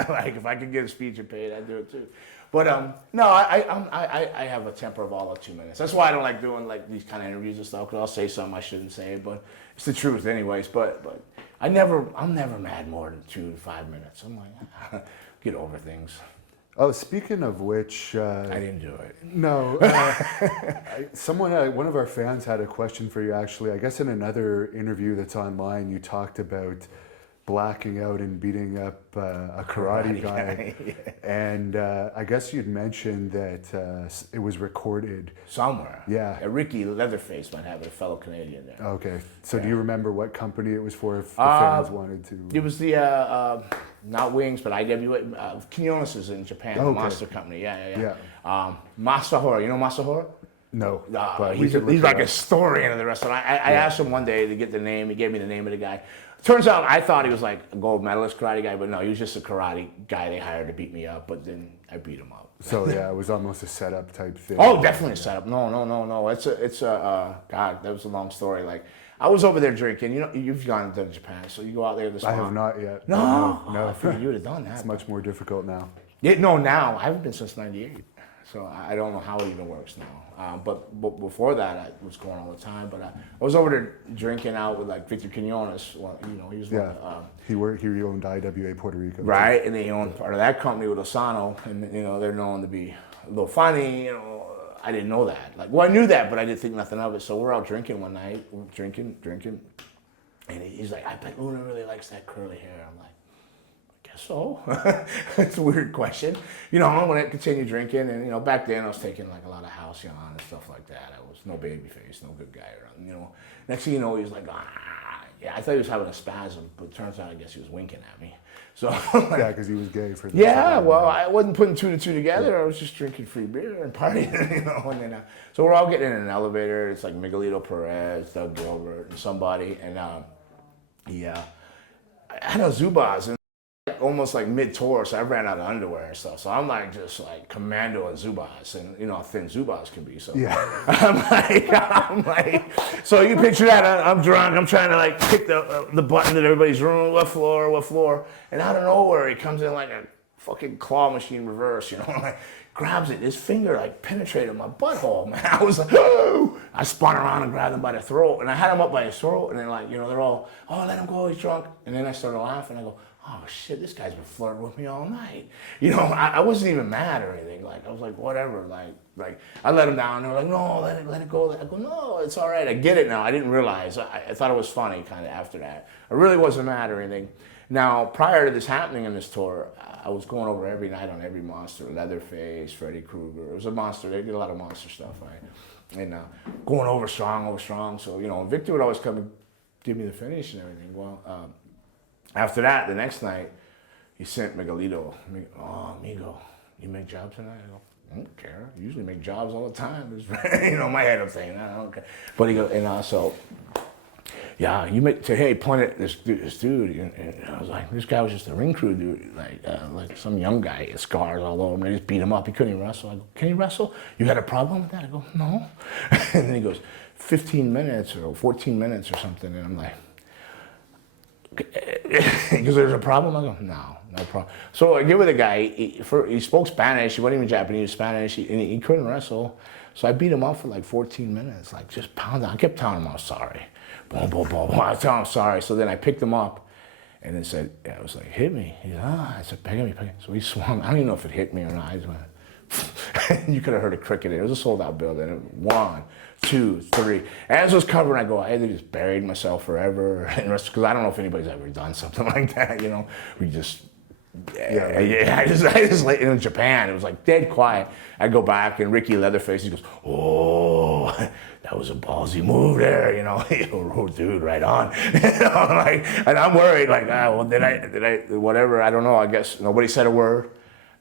Like if I could get a speech and paid, I'd do it too. But no, I have a temper of all of 2 minutes. That's why I don't like doing like these kind of interviews and stuff. Because I'll say something I shouldn't say, but it's the truth anyways. But I'm never mad more than 2 to 5 minutes. I'm like, get over things. Oh, speaking of which, I didn't do it. No, one of our fans had a question for you. Actually, I guess in another interview that's online, you talked about blacking out and beating up a karate guy, yeah. And I guess you'd mentioned that it was recorded somewhere. Yeah, Ricky Leatherface might have a fellow Canadian there. Okay, so do you remember what company it was for? If the fans wanted to, it was the not Wings, but IWA. Quinones is in Japan, the monster company. Yeah. Masahiro, you know Masahiro? No, but he's like a historian of the wrestling. I asked him one day to get the name. He gave me the name of the guy. Turns out I thought he was like a gold medalist karate guy, but no, he was just a karate guy they hired to beat me up, but then I beat him up. So yeah, it was almost a setup type thing. Oh, definitely a setup. No. It's a God, that was a long story. Like I was over there drinking. You know, you've gone to Japan, so you go out there this I have not yet. No. I figured you would have done that. It's much more difficult now. Yeah, no, now. I haven't been since '98. So I don't know how it even works now. But before that, I was going all the time. But I was over there drinking out with like Victor Quinones. Well, you know, he was he owned IWA Puerto Rican. Right, and they owned part of that company with Osano, and you know they're known to be a little funny. You know, I didn't know that. Like, well, I knew that, but I didn't think nothing of it. So we're out drinking one night, drinking, and he's like, "I bet Luna really likes that curly hair." I'm like, so it's a weird question, you know. I'm gonna continue drinking, and you know, back then I was taking like a lot of Halcyon and stuff like that. I was no baby face, no good guy around, you know. Next thing you know, he was like, yeah, I thought he was having a spasm, but it turns out I guess he was winking at me. So yeah, because he was gay for this. Yeah, well, I wasn't putting 2 to 2 together. I was just drinking free beer and partying, you know. And then so we're all getting in an elevator. It's like Miguelito Perez, Doug Gilbert, and somebody, and I had a Zubaz and almost like mid-tour, so I ran out of underwear and stuff. So I'm like just like commando and Zubaz, and you know how thin Zubaz can be. So yeah, I'm like, so you picture that? I'm drunk. I'm trying to like pick the button at everybody's room. What floor? And out of nowhere, he comes in like a fucking claw machine reverse. You know, like grabs it. His finger like penetrated my butthole. Man, I was like, oh! I spun around and grabbed him by the throat, and I had him up by his throat, and then like you know they're all, oh, let him go, he's drunk. And then I started laughing. I go, oh shit, this guy's been flirting with me all night. You know, I wasn't even mad or anything. Like I was like, whatever. Like I let him down. They were like, no, let it go. I go, no, it's all right. I get it now. I didn't realize. I thought it was funny kind of after that. I really wasn't mad or anything. Now, prior to this happening in this tour, I was going over every night on every monster. Leatherface, Freddy Krueger. It was a monster. They did a lot of monster stuff, right? And going over strong. So, you know, Victor would always come and give me the finish and everything. Well, after that, the next night, he sent Miguelito. Oh, amigo, you make jobs tonight? I go, I don't care. I usually make jobs all the time. You know, my head I'm saying, I don't care. But he goes, and so, yeah, you make, hey, point at this dude. And I was like, this guy was just a ring crew dude, like some young guy, with scars all over him. They just beat him up. He couldn't even wrestle. I go, can he wrestle? You had a problem with that? I go, no. And then he goes, 15 minutes or 14 minutes or something. And I'm like, because there's a problem? I go, no problem. So I get with a guy, he spoke Spanish, he wasn't even Japanese, Spanish, and he couldn't wrestle. So I beat him up for like 14 minutes, like just pounding. I kept telling him I was sorry. Boom, boom, boom. I was telling him I'm sorry. So then I picked him up and then said, I was like, hit me. He said, I said, peg me. So he swung. I don't even know if it hit me or not. I just went, you could have heard a cricket. It was a sold out building. 1, 2, 3. As I was covering, I go, I either just buried myself forever, because I don't know if anybody's ever done something like that, you know. We just, I just in Japan, it was like dead quiet. I go back and Ricky Leatherface, he goes, oh, that was a ballsy move there, you know. Oh, dude, right on. You know, like, and I'm worried, like, well, did I, whatever, I don't know. I guess nobody said a word.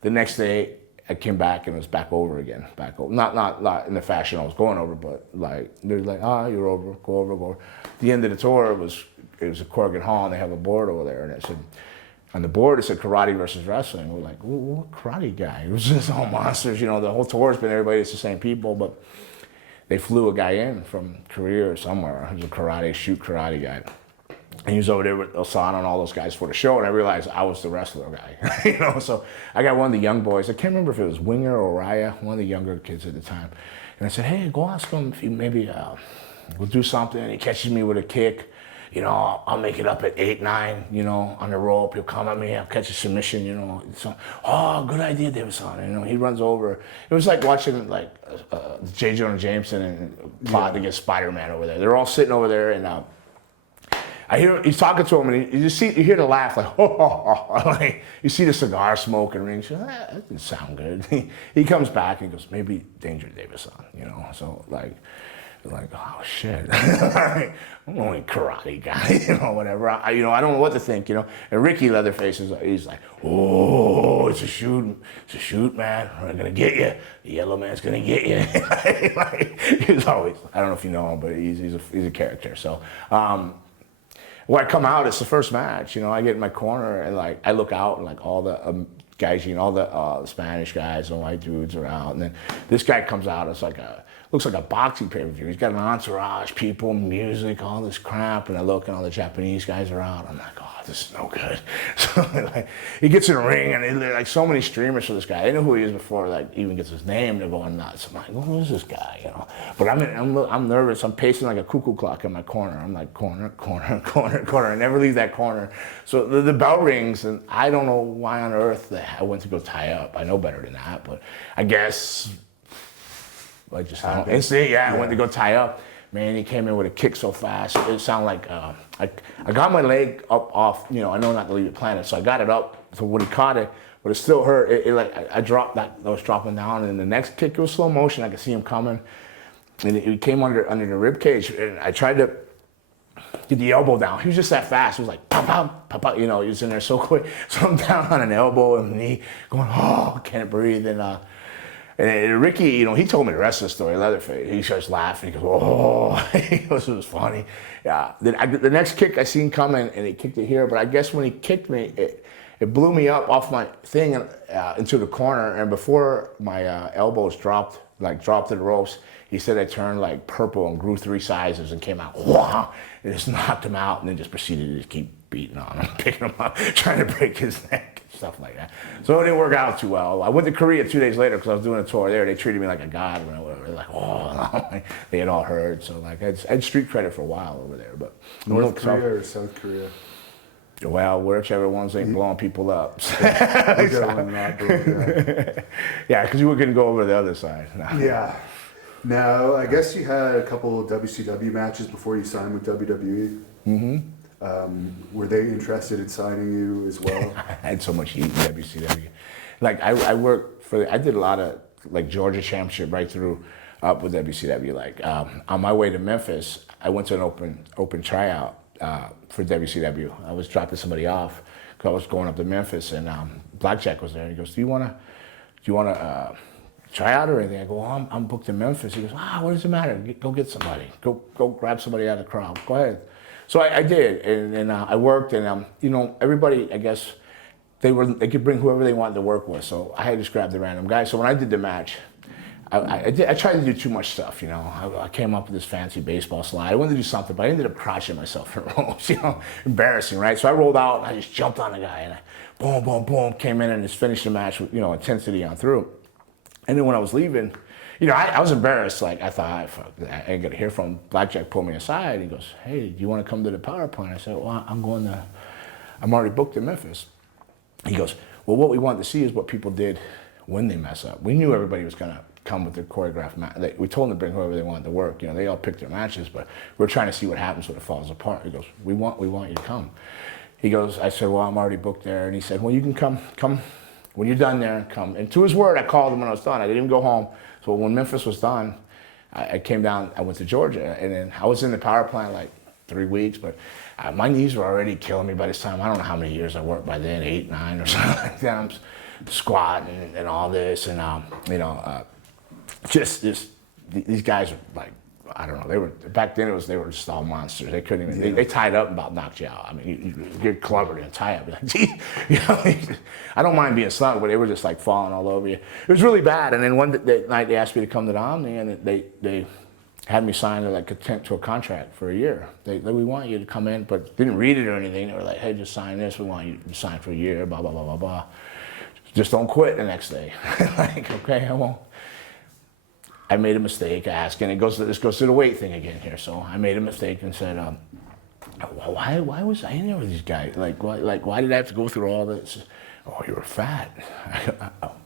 The next day, I came back and it was back over again, back over. Not in the fashion I was going over, but like they're like, you're over, go over, go over. At the end of the tour, it was at Corrigan Hall, and they have a board over there, and it said, on the board it said karate versus wrestling. We're like, what karate guy? It was just all monsters, the whole tour's been everybody, it's the same people, but they flew a guy in from Korea or somewhere. He was a shoot karate guy. And he was over there with Osana and all those guys for the show, and I realized I was the wrestler guy, So I got one of the young boys. I can't remember if it was Winger or Raya, one of the younger kids at the time. And I said, hey, go ask him if you maybe we'll do something. And he catches me with a kick. I'll make it up at 8, 9, on the rope. He'll come at me, I'll catch a submission, So, good idea, Davidson. He runs over. It was like watching J. Jonah Jameson and plot to get Spider-Man over there. They're all sitting over there, and I hear he's talking to him, and you hear the laugh, like, you see the cigar smoke and ring. That didn't sound good. He comes back and he goes, maybe Danger Davidson, So oh shit, I'm only a karate guy, whatever. I don't know what to think, And Ricky Leatherface he's like, oh, it's a shoot, man. We're gonna get you. The yellow man's gonna get you. He's always, I don't know if you know him, but he's a character. So. When I come out, it's the first match. I get in my corner and I look out and all the guys, all the Spanish guys and white dudes are out, and then this guy comes out. It's looks like a boxing pay-per-view. He's got an entourage, people, music, all this crap, and I look and all the Japanese guys are out. I'm like, oh, this is no good. So he gets in the ring and so many streamers for this guy. They know who he is before even gets his name. They're going nuts. I'm like, who is this guy? But I'm nervous. I'm pacing like a cuckoo clock in my corner. I'm like corner. I never leave that corner. So the bell rings, and I don't know why on earth I went to go tie up. I know better than that, but I guess. I just I went to go tie up. Man, he came in with a kick so fast. It sounded like I got my leg up off. I know not to leave it planted, so I got it up. So when he caught it, but it still hurt. I dropped that. I was dropping down, and the next kick, it was slow motion. I could see him coming, and it came under the rib cage. And I tried to get the elbow down. He was just that fast. It was like pop, pop, pop, pop. He was in there so quick. So I'm down on an elbow and knee, going, I can't breathe. And Ricky, he told me the rest of the story, Leatherface. He starts laughing. He goes, he goes, it was funny. Yeah. The next kick I seen coming, and he kicked it here. But I guess when he kicked me, it blew me up off my thing into the corner. And before my elbows dropped to the ropes, he said I turned purple and grew 3 sizes and came out, and just knocked him out, and then just proceeded to just keep beating on him, picking him up, trying to break his neck, stuff like that. So it didn't work out too well. I went to Korea 2 days later because I was doing a tour there. They treated me like a god. They had all heard. So I had street credit for a while over there. But North Korea or South Korea? Well, whichever ones ain't blowing people up. Yeah, because you were going to go over the other side. No. Yeah. Now, I guess you had a couple of WCW matches before you signed with WWE. Mm-hmm. Were they interested in signing you as well? I had so much heat in WCW. I worked I did a lot of Georgia Championship right through up with WCW. On my way to Memphis, I went to an open tryout for WCW. I was dropping somebody off because I was going up to Memphis, and Blackjack was there. And he goes, "Do you want to try out or anything?" I go, I'm booked in Memphis. He goes, what does it matter? Go get somebody. Go grab somebody out of the crowd. Go ahead. So I did, and I worked, and everybody, I guess, they could bring whoever they wanted to work with. So I had just grabbed the random guy. So when I did the match, I tried to do too much stuff. I came up with this fancy baseball slide. I wanted to do something, but I ended up crotching myself in ropes. Embarrassing, right? So I rolled out, and I just jumped on the guy, and I boom, boom, boom, came in and just finished the match with intensity on through. And then when I was leaving, I was embarrassed. I thought, I ain't gonna hear from him. Blackjack pulled me aside. He goes, "Hey, do you want to come to the power plant?" I said, "Well, I'm already booked in Memphis." He goes, "Well, what we want to see is what people did when they mess up. We knew everybody was gonna come with their choreographed match. We told them to bring whoever they wanted to work. They all picked their matches, but we're trying to see what happens when it falls apart." He goes, we want you to come." He goes, I said, "Well, I'm already booked there." And he said, "Well, you can come. When you're done there, come." And to his word, I called him when I was done. I didn't even go home. So when Memphis was done, I came down, I went to Georgia, and then I was in the power plant 3 weeks, but my knees were already killing me by this time. I don't know how many years I worked by then, 8, 9 or something like that. squat and all this, and you know, just these guys are like, I don't know. They were back then. They were just all monsters. They couldn't even. They tied up and about knocked you out. I mean, you get clubbered and tie up. Like, geez, you know, I don't mind being slung, but they were just like falling all over you. It was really bad. And then one night they asked me to come to the Omni, and they had me sign to a contract for a year. We want you to come in, but didn't read it or anything. They were like, hey, just sign this. We want you to sign for a year. Blah blah blah blah blah. Just don't quit the next day. Like, okay, I won't. I made a mistake asking. This goes to the weight thing again here. So I made a mistake and said, why was I in there with these guys? Why did I have to go through all this? Oh, you were fat.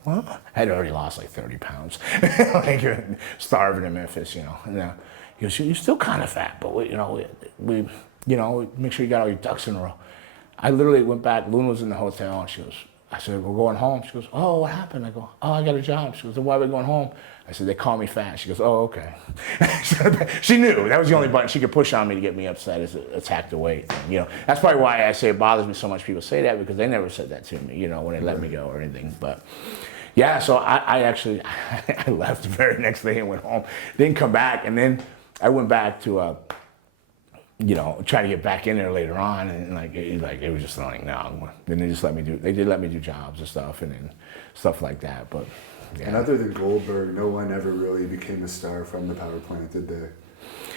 Well, I had already lost like 30 pounds, like starving in Memphis, you know. And he goes, you're still kind of fat, but we make sure you got all your ducks in a row. I literally went back. Luna was in the hotel, and she goes, I said, we're going home. She goes, oh, what happened? I go, oh, I got a job. She goes, then why are we going home? I said, they call me fat. She goes, oh, okay. She knew. That was the only button she could push on me to get me upset, is attack the weight thing. You know, that's probably why I say it bothers me so much people say that, because they never said that to me, you know, when they let me go or anything. But yeah, so I actually I left the very next day and went home. Didn't come back. And then I went back to, you know, try to get back in there later on, and it was just like, no. Then they just let me do jobs and stuff, and then stuff like that. But yeah. And other than Goldberg, no one ever really became a star from the power plant, did they?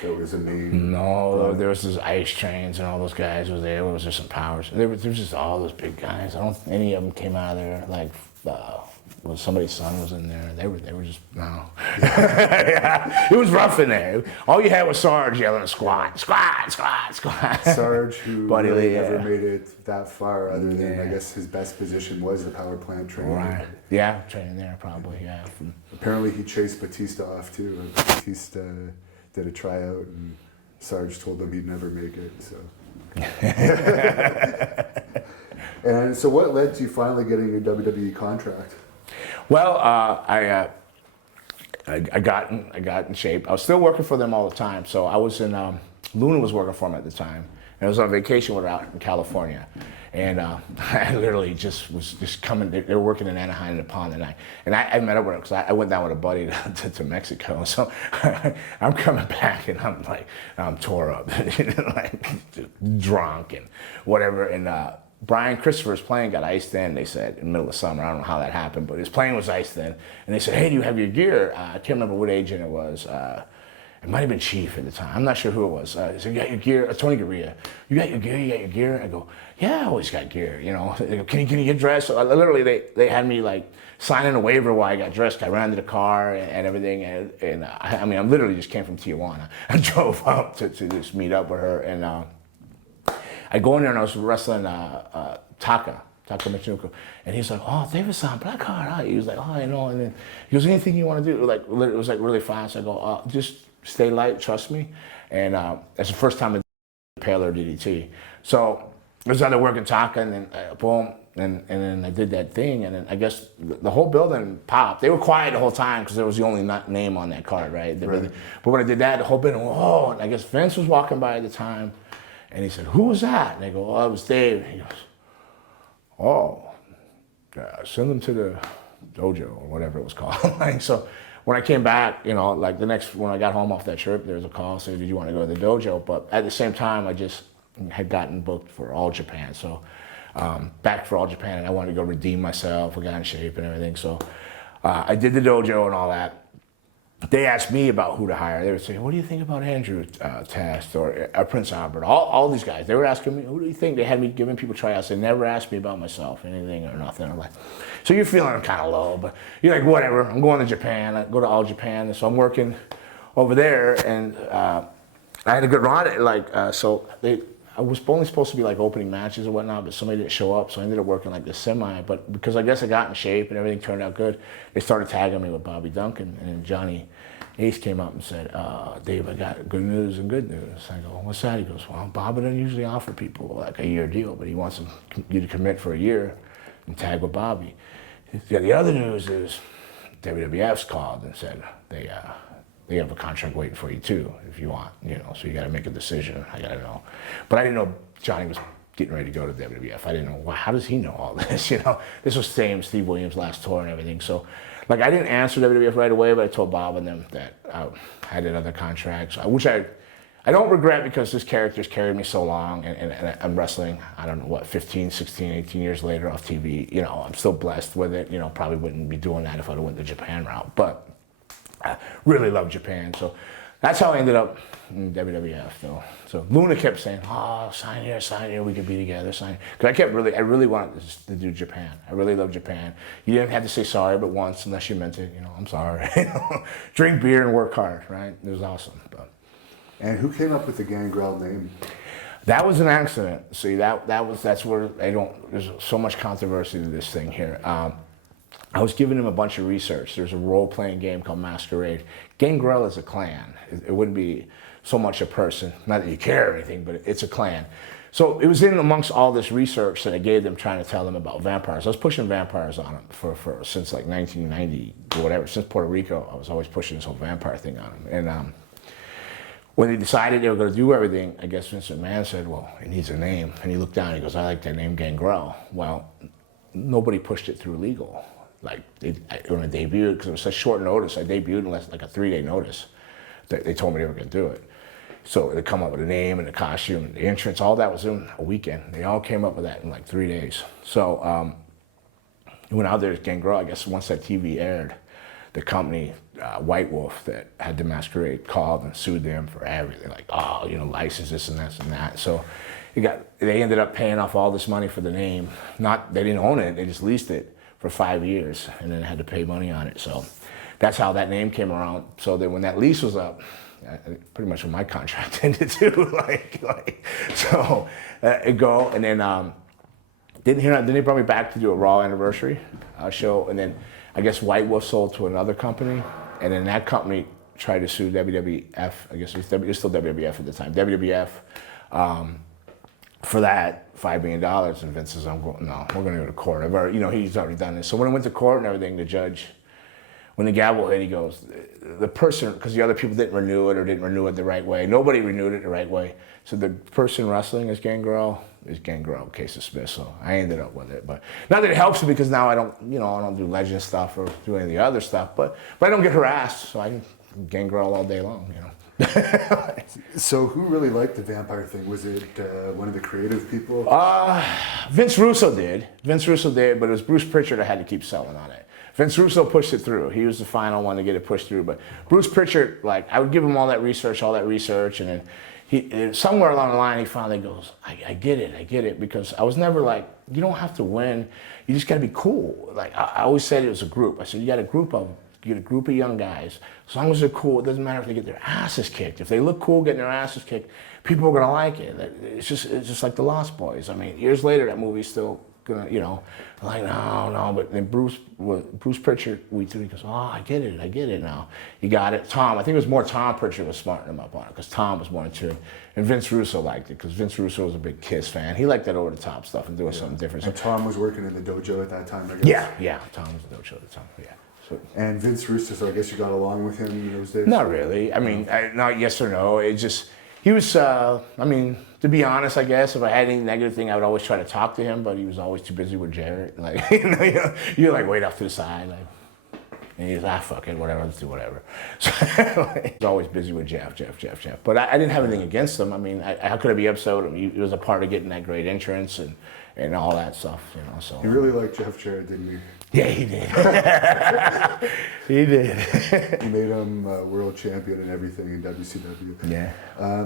That was a name. No, there was those Ice Trains and all those guys was there. There was just some powers. There was just all those big guys. I don't think any of them came out of there. Like, well, somebody's son was in there. They were just, no. Yeah, it was rough in there. All you had was Sarge yelling, squat, squat, squat, squat. Sarge, who Buddy really Lee, never made it that far, other than, I guess, his best position was the power plant trainer. Right. Yeah, training there probably, yeah. Apparently he chased Batista off too. Batista did a tryout, and Sarge told him he'd never make it, so. And so what led to you finally getting a WWE contract? Well, I got in shape. I was still working for them all the time. So I was in, Luna was working for them at the time. And I was on vacation with her out in California. And I literally was coming, they were working in Anaheim in the pond, and I met up with her because I went down with a buddy to Mexico. So I'm coming back, and I'm tore up, like drunk and whatever. And Brian Christopher's plane got iced in, they said, in the middle of summer. I don't know how that happened, but his plane was iced in. And they said, hey, do you have your gear? I can't remember what agent it was. It might have been Chief at the time. I'm not sure who it was. He said, you got your gear? Tony Gurria. You got your gear? I go, yeah, I always got gear, you know. They go, can you get dressed? So literally, they had me like signing a waiver while I got dressed. I ran to the car and everything. And I mean, I literally just came from Tijuana. I drove up to just meet up with her. And I go in there, and I was wrestling Taka Michinoku, and he's like, oh, David-san, Blackheart, huh? He was like, oh, you know, and then he goes, anything you want to do? Like, it was like really fast. I go, just stay light, trust me. And that's the first time I did Paler DDT. So I was out there working Taka, and then boom, and then I did that thing, and then I guess the whole building popped. They were quiet the whole time because there was the only name on that card, right? But when I did that, the whole building, whoa, and I guess Vince was walking by at the time. And he said, who was that? And they go, oh, it was Dave. And he goes, oh, send them to the dojo or whatever it was called. Like, so when I came back, you know, like when I got home off that trip, there was a call saying, did you want to go to the dojo? But at the same time, I just had gotten booked for All Japan. So back for All Japan, and I wanted to go redeem myself. I got in shape and everything. So I did the dojo and all that. They asked me about who to hire. They would say, what do you think about Andrew Test or Prince Albert? All these guys, they were asking me, who do you think? They had me giving people tryouts. They never asked me about myself, anything or nothing. I'm like, so you're feeling kind of low, but you're like, whatever. I'm going to Japan. I go to All Japan. And so I'm working over there, and I had a good run at it. So I was only supposed to be like opening matches or whatnot, but somebody didn't show up, so I ended up working like the semi. But because I guess I got in shape and everything turned out good, they started tagging me with Bobby Duncan, and Johnny Ace came up and said, Dave, I got good news and good news. I go, what's that? He goes, well, Bobby doesn't usually offer people like a year deal, but he wants you to commit for a year and tag with Bobby. The other news is WWF's called and said they have a contract waiting for you too, if you want, you know, so you got to make a decision. I got to know. But I didn't know Johnny was getting ready to go to WWF. I didn't know, well, how does he know all this? You know, this was Steve Williams' last tour and everything. So, like, I didn't answer WWF right away, but I told Bob and them that I had another contract, which I don't regret, because this character's carried me so long, and I'm wrestling, I don't know, what, 15, 16, 18 years later off TV. You know, I'm still blessed with it. You know, probably wouldn't be doing that if I went the Japan route, but I really love Japan. So that's how I ended up in WWF, though. So Luna kept saying, oh, sign here, we could be together, sign here. Because I really wanted to do Japan. I really love Japan. You didn't have to say sorry but once, unless you meant it. You know, I'm sorry. Drink beer and work hard, right? It was awesome. But. And who came up with the Gangrel name? That was an accident. See, that's where there's so much controversy to this thing here. I was giving him a bunch of research. There's a role-playing game called Masquerade. Gangrel is a clan. It wouldn't be so much a person, not that you care or anything, but it's a clan. So it was in amongst all this research that I gave them, trying to tell them about vampires. I was pushing vampires on them since like 1990 or whatever. Since Puerto Rico, I was always pushing this whole vampire thing on them. And when they decided they were going to do everything, I guess Vince McMahon said, well, it needs a name. And he looked down and he goes, I like that name, Gangrel. Well, nobody pushed it through legal. Like, when I debuted, because it was such short notice, I debuted in less like a 3-day notice. They told me they were going to do it. So they come up with a name and the costume and the entrance, all that was in a weekend. They all came up with that in like 3 days. So went out there as Gangrel. I guess once that TV aired, the company, White Wolf, that had the Masquerade, called and sued them for everything. Like, oh, you know, license this and this and that. So they ended up paying off all this money for the name. They didn't own it, they just leased it for 5 years, and then had to pay money on it. So that's how that name came around. So then when that lease was up, pretty much when my contract ended too, so it go, and then then they brought me back to do a Raw anniversary show, and then I guess White Wolf sold to another company, and then that company tried to sue WWF. I guess it was still WWF at the time. WWF for that $5 million, and Vince says, no, we're going to go to court. He's already done this. So when I went to court and everything, the judge, when the gavel hit, he goes, the person, because the other people didn't renew it or didn't renew it the right way. Nobody renewed it the right way. So the person wrestling as Gangrel is Gangrel, case dismissed. So I ended up with it. But not that it helps me, because now I don't do Legend stuff or do any of the other stuff, but I don't get harassed. So I can Gangrel all day long, So who really liked the vampire thing? Was it one of the creative people? Vince Russo did. But it was Bruce Pritchard that had to keep selling on it. Vince Russo pushed it through. He was the final one to get it pushed through. But Bruce Pritchard, I would give him all that research, and then somewhere along the line, he finally goes, I get it, because I was never like, you don't have to win. You just got to be cool. Like, I always said it was a group. I said, you get a group of young guys. As long as they're cool, it doesn't matter if they get their asses kicked. If they look cool getting their asses kicked, people are gonna like it. It's just like the Lost Boys. I mean, years later, that movie's still gonna, like, no. But then Bruce Pritchard, he goes, oh, I get it now. You got it. Tom, I think it was more Tom Pritchard was smarting him up on it, because Tom was more into it. And Vince Russo liked it, because Vince Russo was a big Kiss fan. He liked that over-the-top stuff and doing something different. And Tom was working in the dojo at that time, I guess? Yeah, Tom was in the dojo at the time, yeah. And Vince Russo, so I guess you got along with him in those days? Not really. I mean, not yes or no. It just, he was, to be honest, I guess, if I had any negative thing, I would always try to talk to him, but he was always too busy with Jarrett. Like, you're like wait off to the side. And he's fuck it, whatever, let's do whatever. So he was always busy with Jeff. But I didn't have anything against him. I mean, how could I be upset with him? He was a part of getting that great entrance and all that stuff, so. You really liked Jeff Jarrett, didn't you? Yeah, he did. He did. You made him world champion and everything in WCW. Yeah.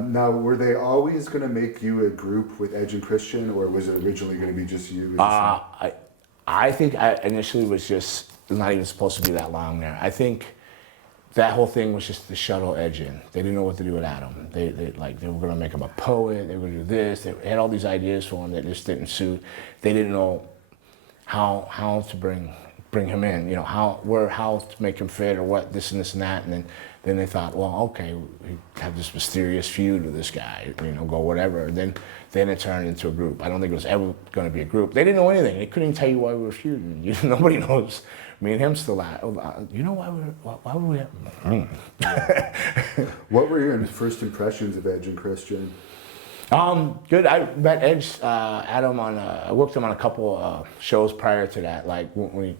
Now, were they always going to make you a group with Edge and Christian, or was it originally going to be just you? I think I initially was just not even supposed to be that long there. I think that whole thing was just to shuttle Edge in. They didn't know what to do with Adam. They were going to make him a poet. They were going to do this. They had all these ideas for him that just didn't suit. They didn't know how to bring him in, how to make him fit, or what, this and this and that. And then they thought, well, okay, we have this mysterious feud with this guy, go whatever. And then it turned into a group. I don't think it was ever going to be a group. They didn't know anything. They couldn't even tell you why we were feuding. Nobody knows. Me and him still at. Why were we What were your first impressions of Edge and Christian? Good. I met Edge, Adam on. I worked him on a couple shows prior to that. Like when he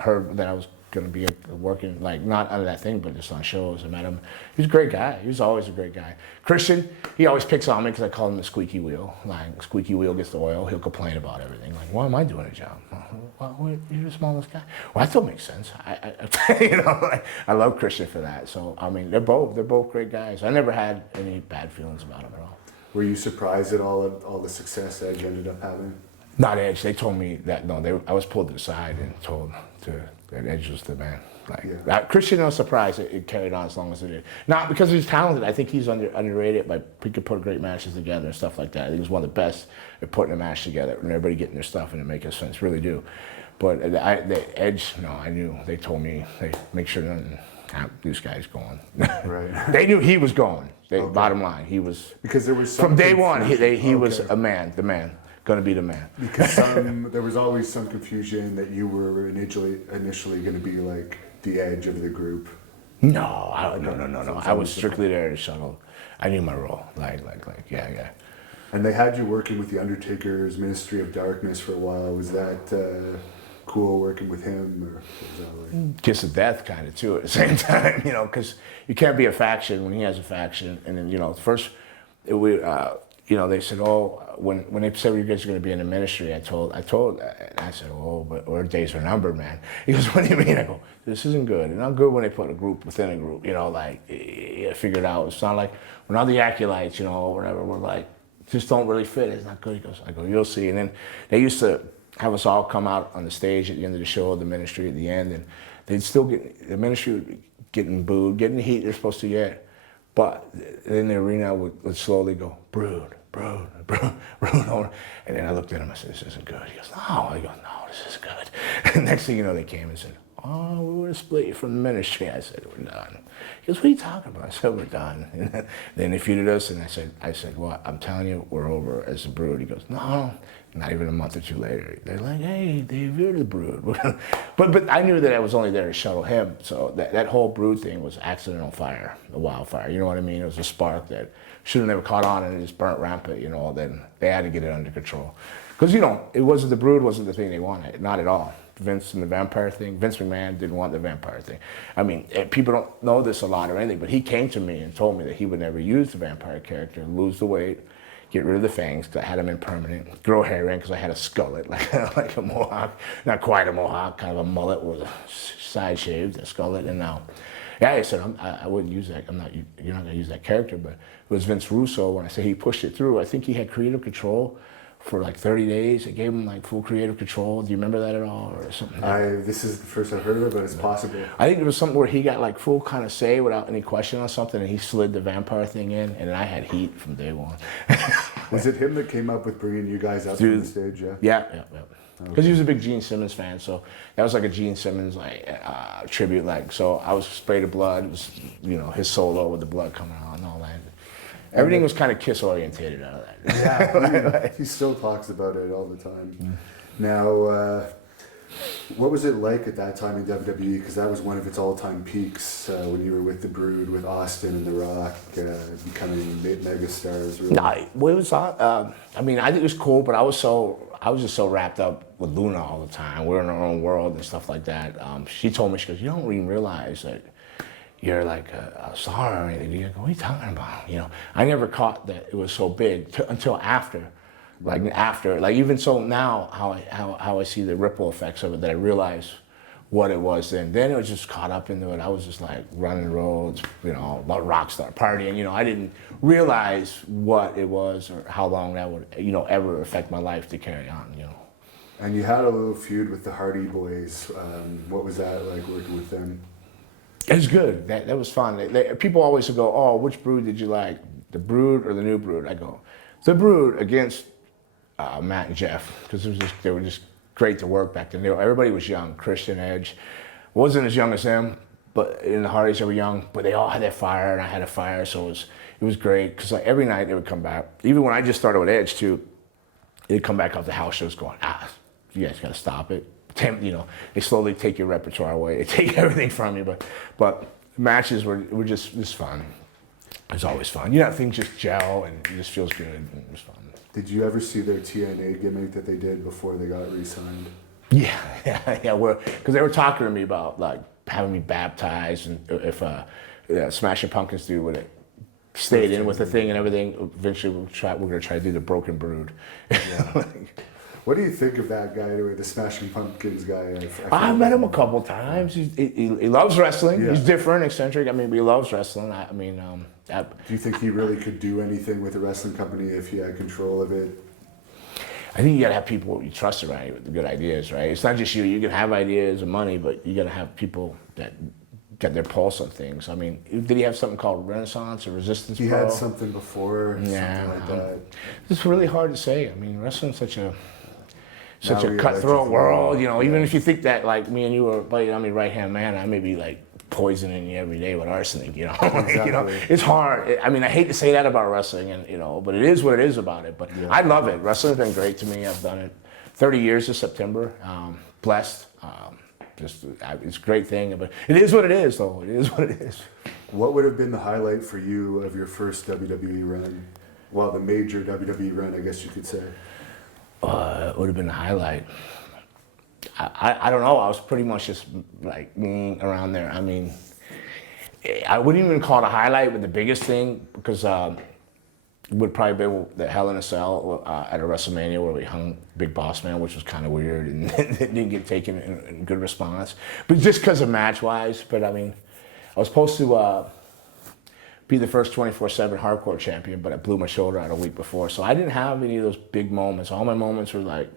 heard that I was going to be working, like not under that thing, but just on shows. I met him. He was a great guy. He was always a great guy. Christian, he always picks on me because I call him the squeaky wheel. Like squeaky wheel gets the oil, he'll complain about everything. Like, why am I doing a job? Well, you're the smallest guy. Well, that don't make sense. You know, like, I love Christian for that. So I mean, they're both great guys. I never had any bad feelings about them at all. Were you surprised at all the success Edge ended up having? Not Edge. They told me that I was pulled to the side and told that Edge was the man. Like Christian, I was surprised it carried on as long as it did. Not because he's talented. I think he's underrated, but he could put great matches together and stuff like that. I think he's one of the best at putting a match together and everybody getting their stuff and it making sense. Really do. But the Edge, no, I knew. They told me, hey, make sure nothing. This guy's going. Right. They knew he was going. Bottom line, he was. Because there was from day one. He was a man, the man, going to be the man. Because there was always some confusion that you were initially going to be like the Edge of the group. No. I was strictly there to shuttle. I knew my role. Like, yeah. And they had you working with the Undertaker's Ministry of Darkness for a while. Was that cool working with him, or what was that like? Kiss of death kind of too at the same time, you know, because you can't be a faction when he has a faction. And then, you know, first you know, they said, oh, when they said you guys are going to be in the ministry, I said, oh, but our days are numbered, man. He goes, what do you mean? I go, this isn't good. And not good when they put a group within a group, you know, like, you figure it out. It's not like, we're not the acolytes, you know, or whatever. We're like, just don't really fit. It's not good. He goes, I go, you'll see. And then they used to have us all come out on the stage at the end of the show, the ministry at the end, and they'd still get, the ministry would getting booed, getting the heat they're supposed to get, but then the arena would slowly go, Brood, and then I looked at him, I said, this isn't good. He goes, no. I go, no, this is good. And next thing you know, they came and said, oh, we were to split you from the ministry. I said, we're done. He goes, what are you talking about? I said, we're done. And then they feuded us, and I said, well, I'm telling you, we're over as the Brood. He goes, no. Not even a month or two later, they're like, hey, Dave, you're the Brood. But I knew that I was only there to shuttle him. So that whole Brood thing was accidental fire, a wildfire. You know what I mean? It was a spark that should have never caught on and it just burnt rampant, you know. Then they had to get it under control. Because, you know, the Brood wasn't the thing they wanted, not at all. Vince and the vampire thing, Vince McMahon didn't want the vampire thing. I mean, people don't know this a lot or anything, but he came to me and told me that he would never use the vampire character, lose the weight, get rid of the fangs, because I had them in permanent, grow hair in because I had a skullet, like a mohawk, not quite a mohawk, kind of a mullet with a side shaved, a skullet, and now, yeah, I said, I wouldn't use that, you're not gonna use that character, but it was Vince Russo, when I say he pushed it through, I think he had creative control for like 30 days. It gave him like full creative control. Do you remember that at all, or something? This is the first I've heard of it, but it's possible. I think it was something where he got like full kind of say without any question on something, and he slid the vampire thing in, and I had heat from day one. Was it him that came up with bringing you guys up on the stage? Yeah. Because he was a big Gene Simmons fan, so that was like a Gene Simmons tribute. Like, so I was sprayed of blood. It was, you know, his solo with the blood coming out and all that. Everything was kind of Kiss orientated out of that. Yeah, he still talks about it all the time. Now, what was it like at that time in WWE? Because that was one of its all-time peaks when you were with the Brood, with Austin and The Rock becoming mega stars. Really. Nah, well, it was. I mean, I think it was cool, but I was just so wrapped up with Luna all the time. We were in our own world and stuff like that. She told me, she goes, you don't even realize that you're like a star or anything. You go, what are you talking about? You know, I never caught that it was so big until after. Like even so now, how I see the ripple effects of it, that I realize what it was then. Then it was just caught up into it. I was just like running roads, you know, rock star partying. You know, I didn't realize what it was or how long that would, you know, ever affect my life to carry on. You know. And you had a little feud with the Hardy Boys. What was that like working with them? It was good. That was fun. People always go, oh, which Brood did you like, the Brood or the new Brood? I go, the Brood against Matt and Jeff, because they were just great to work back then. Everybody was young. Christian, Edge, wasn't as young as them, but in the Hardys they were young. But they all had that fire, and I had a fire, so it was great. Because like every night they would come back. Even when I just started with Edge too, they'd come back off the house shows going, you guys got to stop it. You know, they slowly take your repertoire away. They take everything from you, but matches were just fun. It's always fun. You know, things just gel and it just feels good and it's fun. Did you ever see their TNA gimmick that they did before they got re-signed? Yeah. Because they were talking to me about like having me baptized, and if Smashing Pumpkins dude would have stayed in with the thing and everything, eventually we're gonna try to do the Broken Brood. Yeah. What do you think of that guy anyway, the Smashing Pumpkins guy? I met him a couple times. He loves wrestling. Yeah. He's different, eccentric. I mean, he loves wrestling. Do you think he really could do anything with a wrestling company if he had control of it? I think you gotta have people you trust around you with the good ideas, right? It's not just you. You can have ideas and money, but you gotta have people that get their pulse on things. I mean, did he have something called Renaissance or Resistance He Pro? had something before, something like that. It's really hard to say. I mean, wrestling's such a cutthroat legends. world, you know. Even if you think that, like, me and you are, right-hand man, I may be like poisoning you every day with arsenic, you know. Exactly. You know, it's hard. I mean, I hate to say that about wrestling, and you know, but it is what it is about it. But yeah. I love it. Wrestling's been great to me. I've done it 30 years this September. Blessed. It's a great thing, but it is what it is, though. It is what it is. What would have been the highlight for you of your first WWE run? Well, the major WWE run, I guess you could say. It would have been the highlight. I don't know. I was pretty much just like around there. I mean, I wouldn't even call it a highlight, but the biggest thing, because would probably be the Hell in a Cell at a WrestleMania where we hung Big Boss Man, which was kind of weird and it didn't get taken in good response. But just because of match-wise. But I mean, I was supposed to be the first 24/7 hardcore champion, but I blew my shoulder out a week before. So I didn't have any of those big moments. All my moments were like,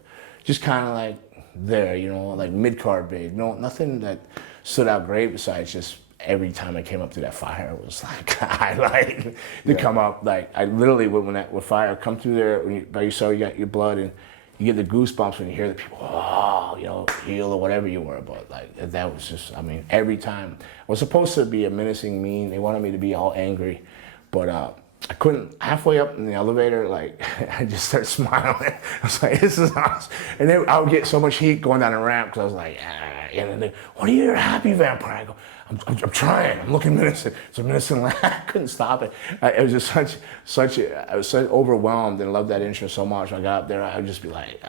just kind of like there, you know, like mid-card big. No, nothing that stood out great besides just every time I came up to that fire, it was like a highlight to come up. Like I literally, when that fire come through there, when by yourself, you got your blood and you get the goosebumps when you hear the people, oh, you know, heel or whatever you were. But like that was just, I mean, every time. I was supposed to be a menacing mean. They wanted me to be all angry, but I couldn't. Halfway up in the elevator, like I just started smiling. I was like, "This is awesome." And then I would get so much heat going down the ramp because I was like, and then they, "What are you, happy vampire?" I go, I'm trying. I'm looking menacing. So menacing, I couldn't stop it. It was just I was so overwhelmed and loved that entrance so much. When I got up there, I would just be like,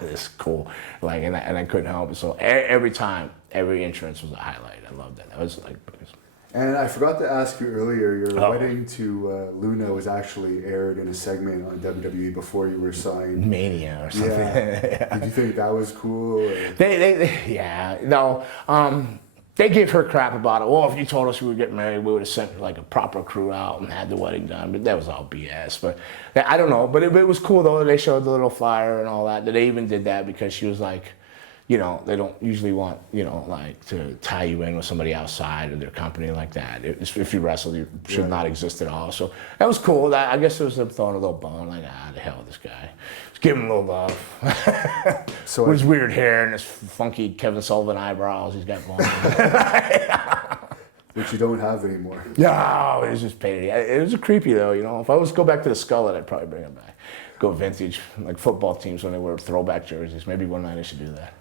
this is cool. Like, and I couldn't help it. So every time, every entrance was a highlight. I loved that. That was like. And I forgot to ask you earlier, your wedding to Luna was actually aired in a segment on WWE before you were signed. Mania or something. Yeah. Did you think that was cool? Or? They gave her crap about it. Well, if you told us we were getting married, we would have sent like a proper crew out and had the wedding done. But that was all BS. But I don't know. But it was cool though. They showed the little flyer and all that. They even did that because she was like, you know, they don't usually want, you know, like to tie you in with somebody outside of their company like that. If you wrestle, you should not exist at all. So that was cool. I guess it was them throwing a little bone, like, the hell with this guy. Just give him a little love. So with his weird hair and his funky Kevin Sullivan eyebrows he's got going on. Which you don't have anymore. No, it was just painted. It was creepy though, you know. If I was to go back to the Skullet, I'd probably bring him back. Go vintage, like football teams when they wear throwback jerseys. Maybe one night I should do that.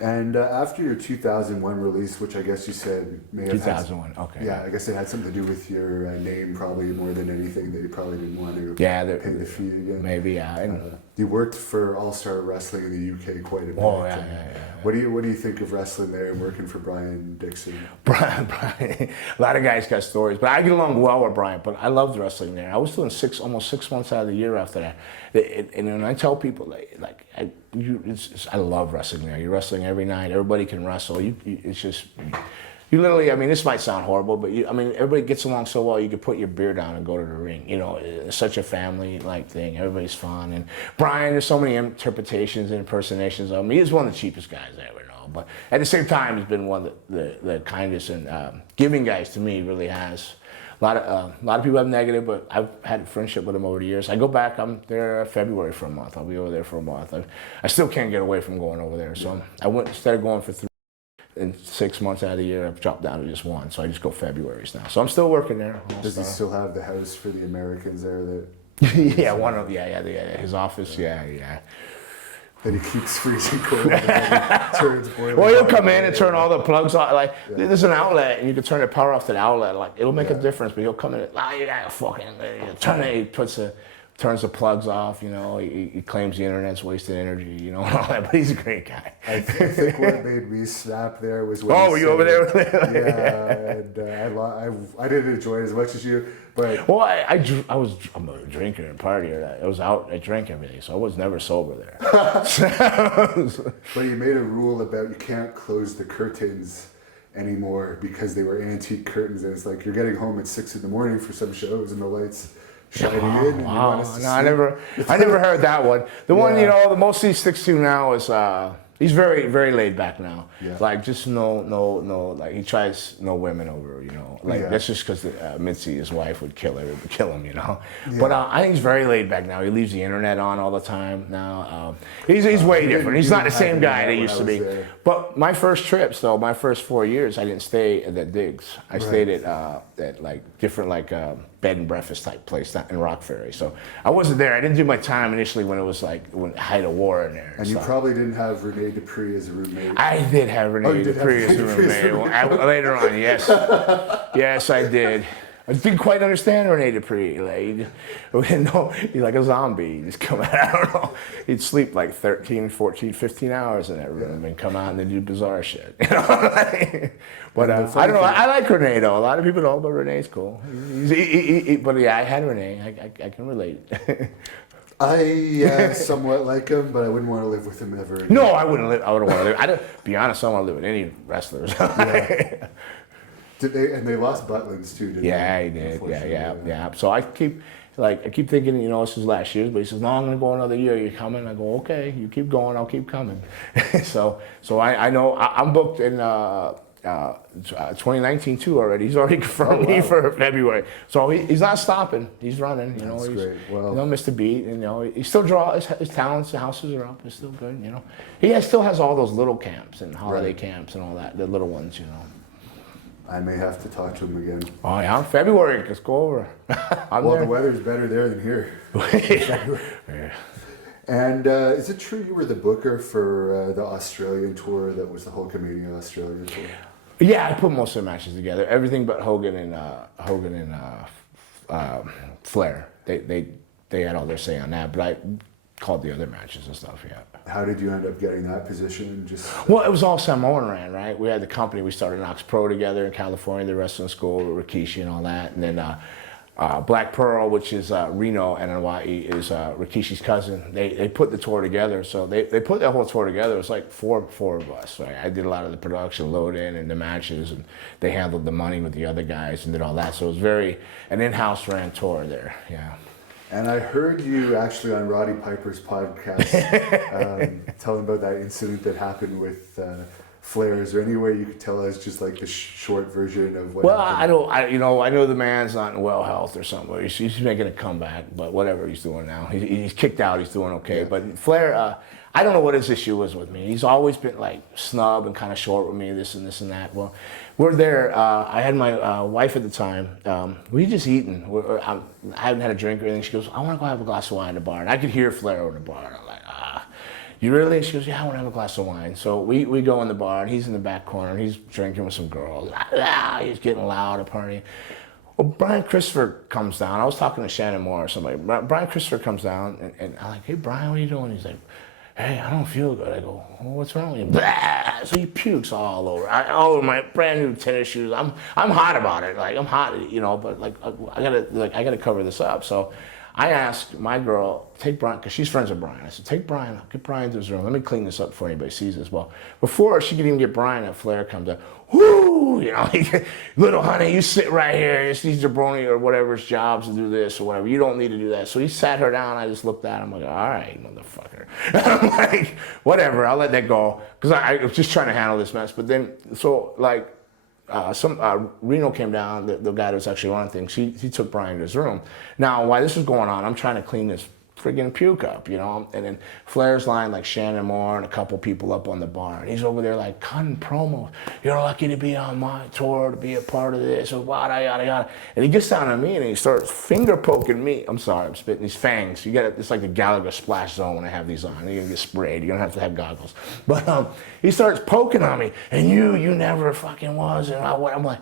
And after your 2001 release, which I guess you said may have 2001, okay. Yeah, I guess it had something to do with your name probably more than anything. That you probably didn't want to pay the fee again. Maybe, yeah. You worked for All Star Wrestling in the UK quite a bit. Oh, yeah. What do you think of wrestling there and working for Brian Dixon? Brian, a lot of guys got stories, but I get along well with Brian. But I loved wrestling there. I was doing almost 6 months out of the year after that. And when I tell people, I love wrestling there. You're wrestling every night. Everybody can wrestle. It's just, you literally, I mean, this might sound horrible, but everybody gets along so well, you can put your beer down and go to the ring. You know, it's such a family-like thing. Everybody's fun. And Brian, there's so many interpretations and impersonations of him. He's one of the cheapest guys I ever know. But at the same time, he's been one of the kindest and giving guys to me, really has. A lot of people have negative, but I've had a friendship with him over the years. I go back, I'm there February for a month. I'll be over there for a month. I still can't get away from going over there. So I went, instead of going for 3 and 6 months out of the year, I've dropped down to just 1. So I just go Februarys now. So I'm still working there. Does he still have the house for the Americans there? Yeah, his office, yeah. Then he keeps freezing cold and then he turns boiling. Well, he'll hot. come in and turn all the plugs on. Like, there's an outlet, and you can turn the power off to the outlet. Like, it'll make a difference, but he'll come in and, you gotta fucking turn it. He turns the plugs off, you know. He claims the internet's wasted energy, you know, and all that, but he's a great guy. I think what made me snap there was when were you over there? Yeah, and I didn't enjoy it as much as you, but... Well, I'm a drinker and partier. I was out, I drank every day, so I was never sober there. But you made a rule about you can't close the curtains anymore because they were antique curtains, and it's like you're getting home at 6 in the morning for some shows and the lights shining in. And wow. No, I never heard that one. The one, you know, the most he sticks to now is he's very, very laid back now. Yeah. Like, just no, like, he tries no women over, you know. Like, that's just because Mitzi, his wife, would kill him, you know. Yeah. But I think he's very laid back now. He leaves the internet on all the time now. He's way different. He's not the same guy that he used to be. There. But my first trips, though, my first 4 years, I didn't stay at that Digs. I stayed at like different bed and breakfast type place in Rock Ferry. So I wasn't there. I didn't do my time initially when it was like when height of war in there. And you probably didn't have Rene Dupree as a roommate. I did have Rene Dupree as a roommate. Later on, yes. Yes, I did. I didn't quite understand Rene Dupree. Like, he's like a zombie. He'd just come out, I don't know. He'd sleep like 13, 14, 15 hours in that room and come out and then do bizarre shit. You know? But I don't know. I like Rene, though. A lot of people don't, but Rene's cool. But yeah, I had Rene. I can relate. I somewhat like him, but I wouldn't want to live with him ever again. No, I wouldn't live. I wouldn't want to live. I don't, be honest, I don't want to live with any wrestlers. Yeah. And they lost Butlins too, didn't they? Yeah, he did. Yeah. So I keep thinking, you know, this is last year's, but he says, no, I'm going to go another year. You coming? I go, okay, you keep going, I'll keep coming. so I know I'm booked in 2019 too already. He's already confirmed me for February. So he's not stopping. He's running. You know, that's great. Well, you know, missed a beat. And, you know, he still draws his talents. The houses are up. It's still good. You know, he still has all those little camps and holiday camps and all that. The little ones. You know. I may have to talk to him again. Oh yeah, February. Let's go over. Well, the weather's better there than here. Yeah. And is it true you were the booker for the Australian tour that was the Hulkamania Australian tour? Yeah, I put most of the matches together. Everything but Hogan and Flair. They had all their say on that, but I called the other matches and stuff. Yeah. How did you end up getting that position? Well, it was all Samoan ran, right? We had the company. We started Knox Pro together in California, the wrestling school with Rikishi and all that, and then Black Pearl, which is Reno and Hawaii, is Rikishi's cousin. They put the tour together, so they put that whole tour together. It was like four of us. Right? I did a lot of the production, load in, and the matches, and they handled the money with the other guys and did all that. So it was very an in-house ran tour there. Yeah. And I heard you actually on Roddy Piper's podcast telling about that incident that happened with Flair. Is there any way you could tell us just like the short version of what happened? I know the man's not in well health or something. He's making a comeback, but whatever he's doing now. He's kicked out, he's doing okay. Yeah. But Flair, I don't know what his issue was with me. He's always been like snub and kind of short with me, this and that. Well, we're there. I had my wife at the time. We just eating. I haven't had a drink or anything. She goes, I want to go have a glass of wine in the bar. And I could hear Flair in the bar. And I'm like, you really? She goes, yeah, I want to have a glass of wine. So we go in the bar, and he's in the back corner, and he's drinking with some girls. He's getting loud at party. Well, Brian Christopher comes down. I was talking to Shannon Moore or somebody. Brian Christopher comes down, and I'm like, hey, Brian, what are you doing? He's like, hey, I don't feel good. I go, well, what's wrong with you? Blah! So he pukes all over my brand new tennis shoes. I'm hot about it. Like, I'm hot, you know, but like I gotta cover this up. So I asked my girl, take Brian, because she's friends with Brian. I said, take Brian up, get Brian to his room. Let me clean this up before anybody sees this. Well, before she could even get Brian, that Flair comes up, whoo, you know, little honey, you sit right here. It's these jabroni or whatever's jobs to do this or whatever. You don't need to do that. So he sat her down. I just looked at him like, all right, motherfucker. I'm like, whatever, I'll let that go. Because I was just trying to handle this mess. But then, so like, Reno came down, the guy that was actually running things, he took Brian to his room. Now, while this was going on, I'm trying to clean this friggin' puke up, you know? And then Flair's line like Shannon Moore and a couple people up on the bar. And he's over there like cutting promos. You're lucky to be on my tour, to be a part of this, or yada, yada, yada. And he gets down on me and he starts finger poking me. I'm sorry, I'm spitting these fangs. You get it, it's like the Gallagher splash zone when I have these on. You're gonna get sprayed, you're gonna have to have goggles. But he starts poking on me, and you never fucking was. And I'm like,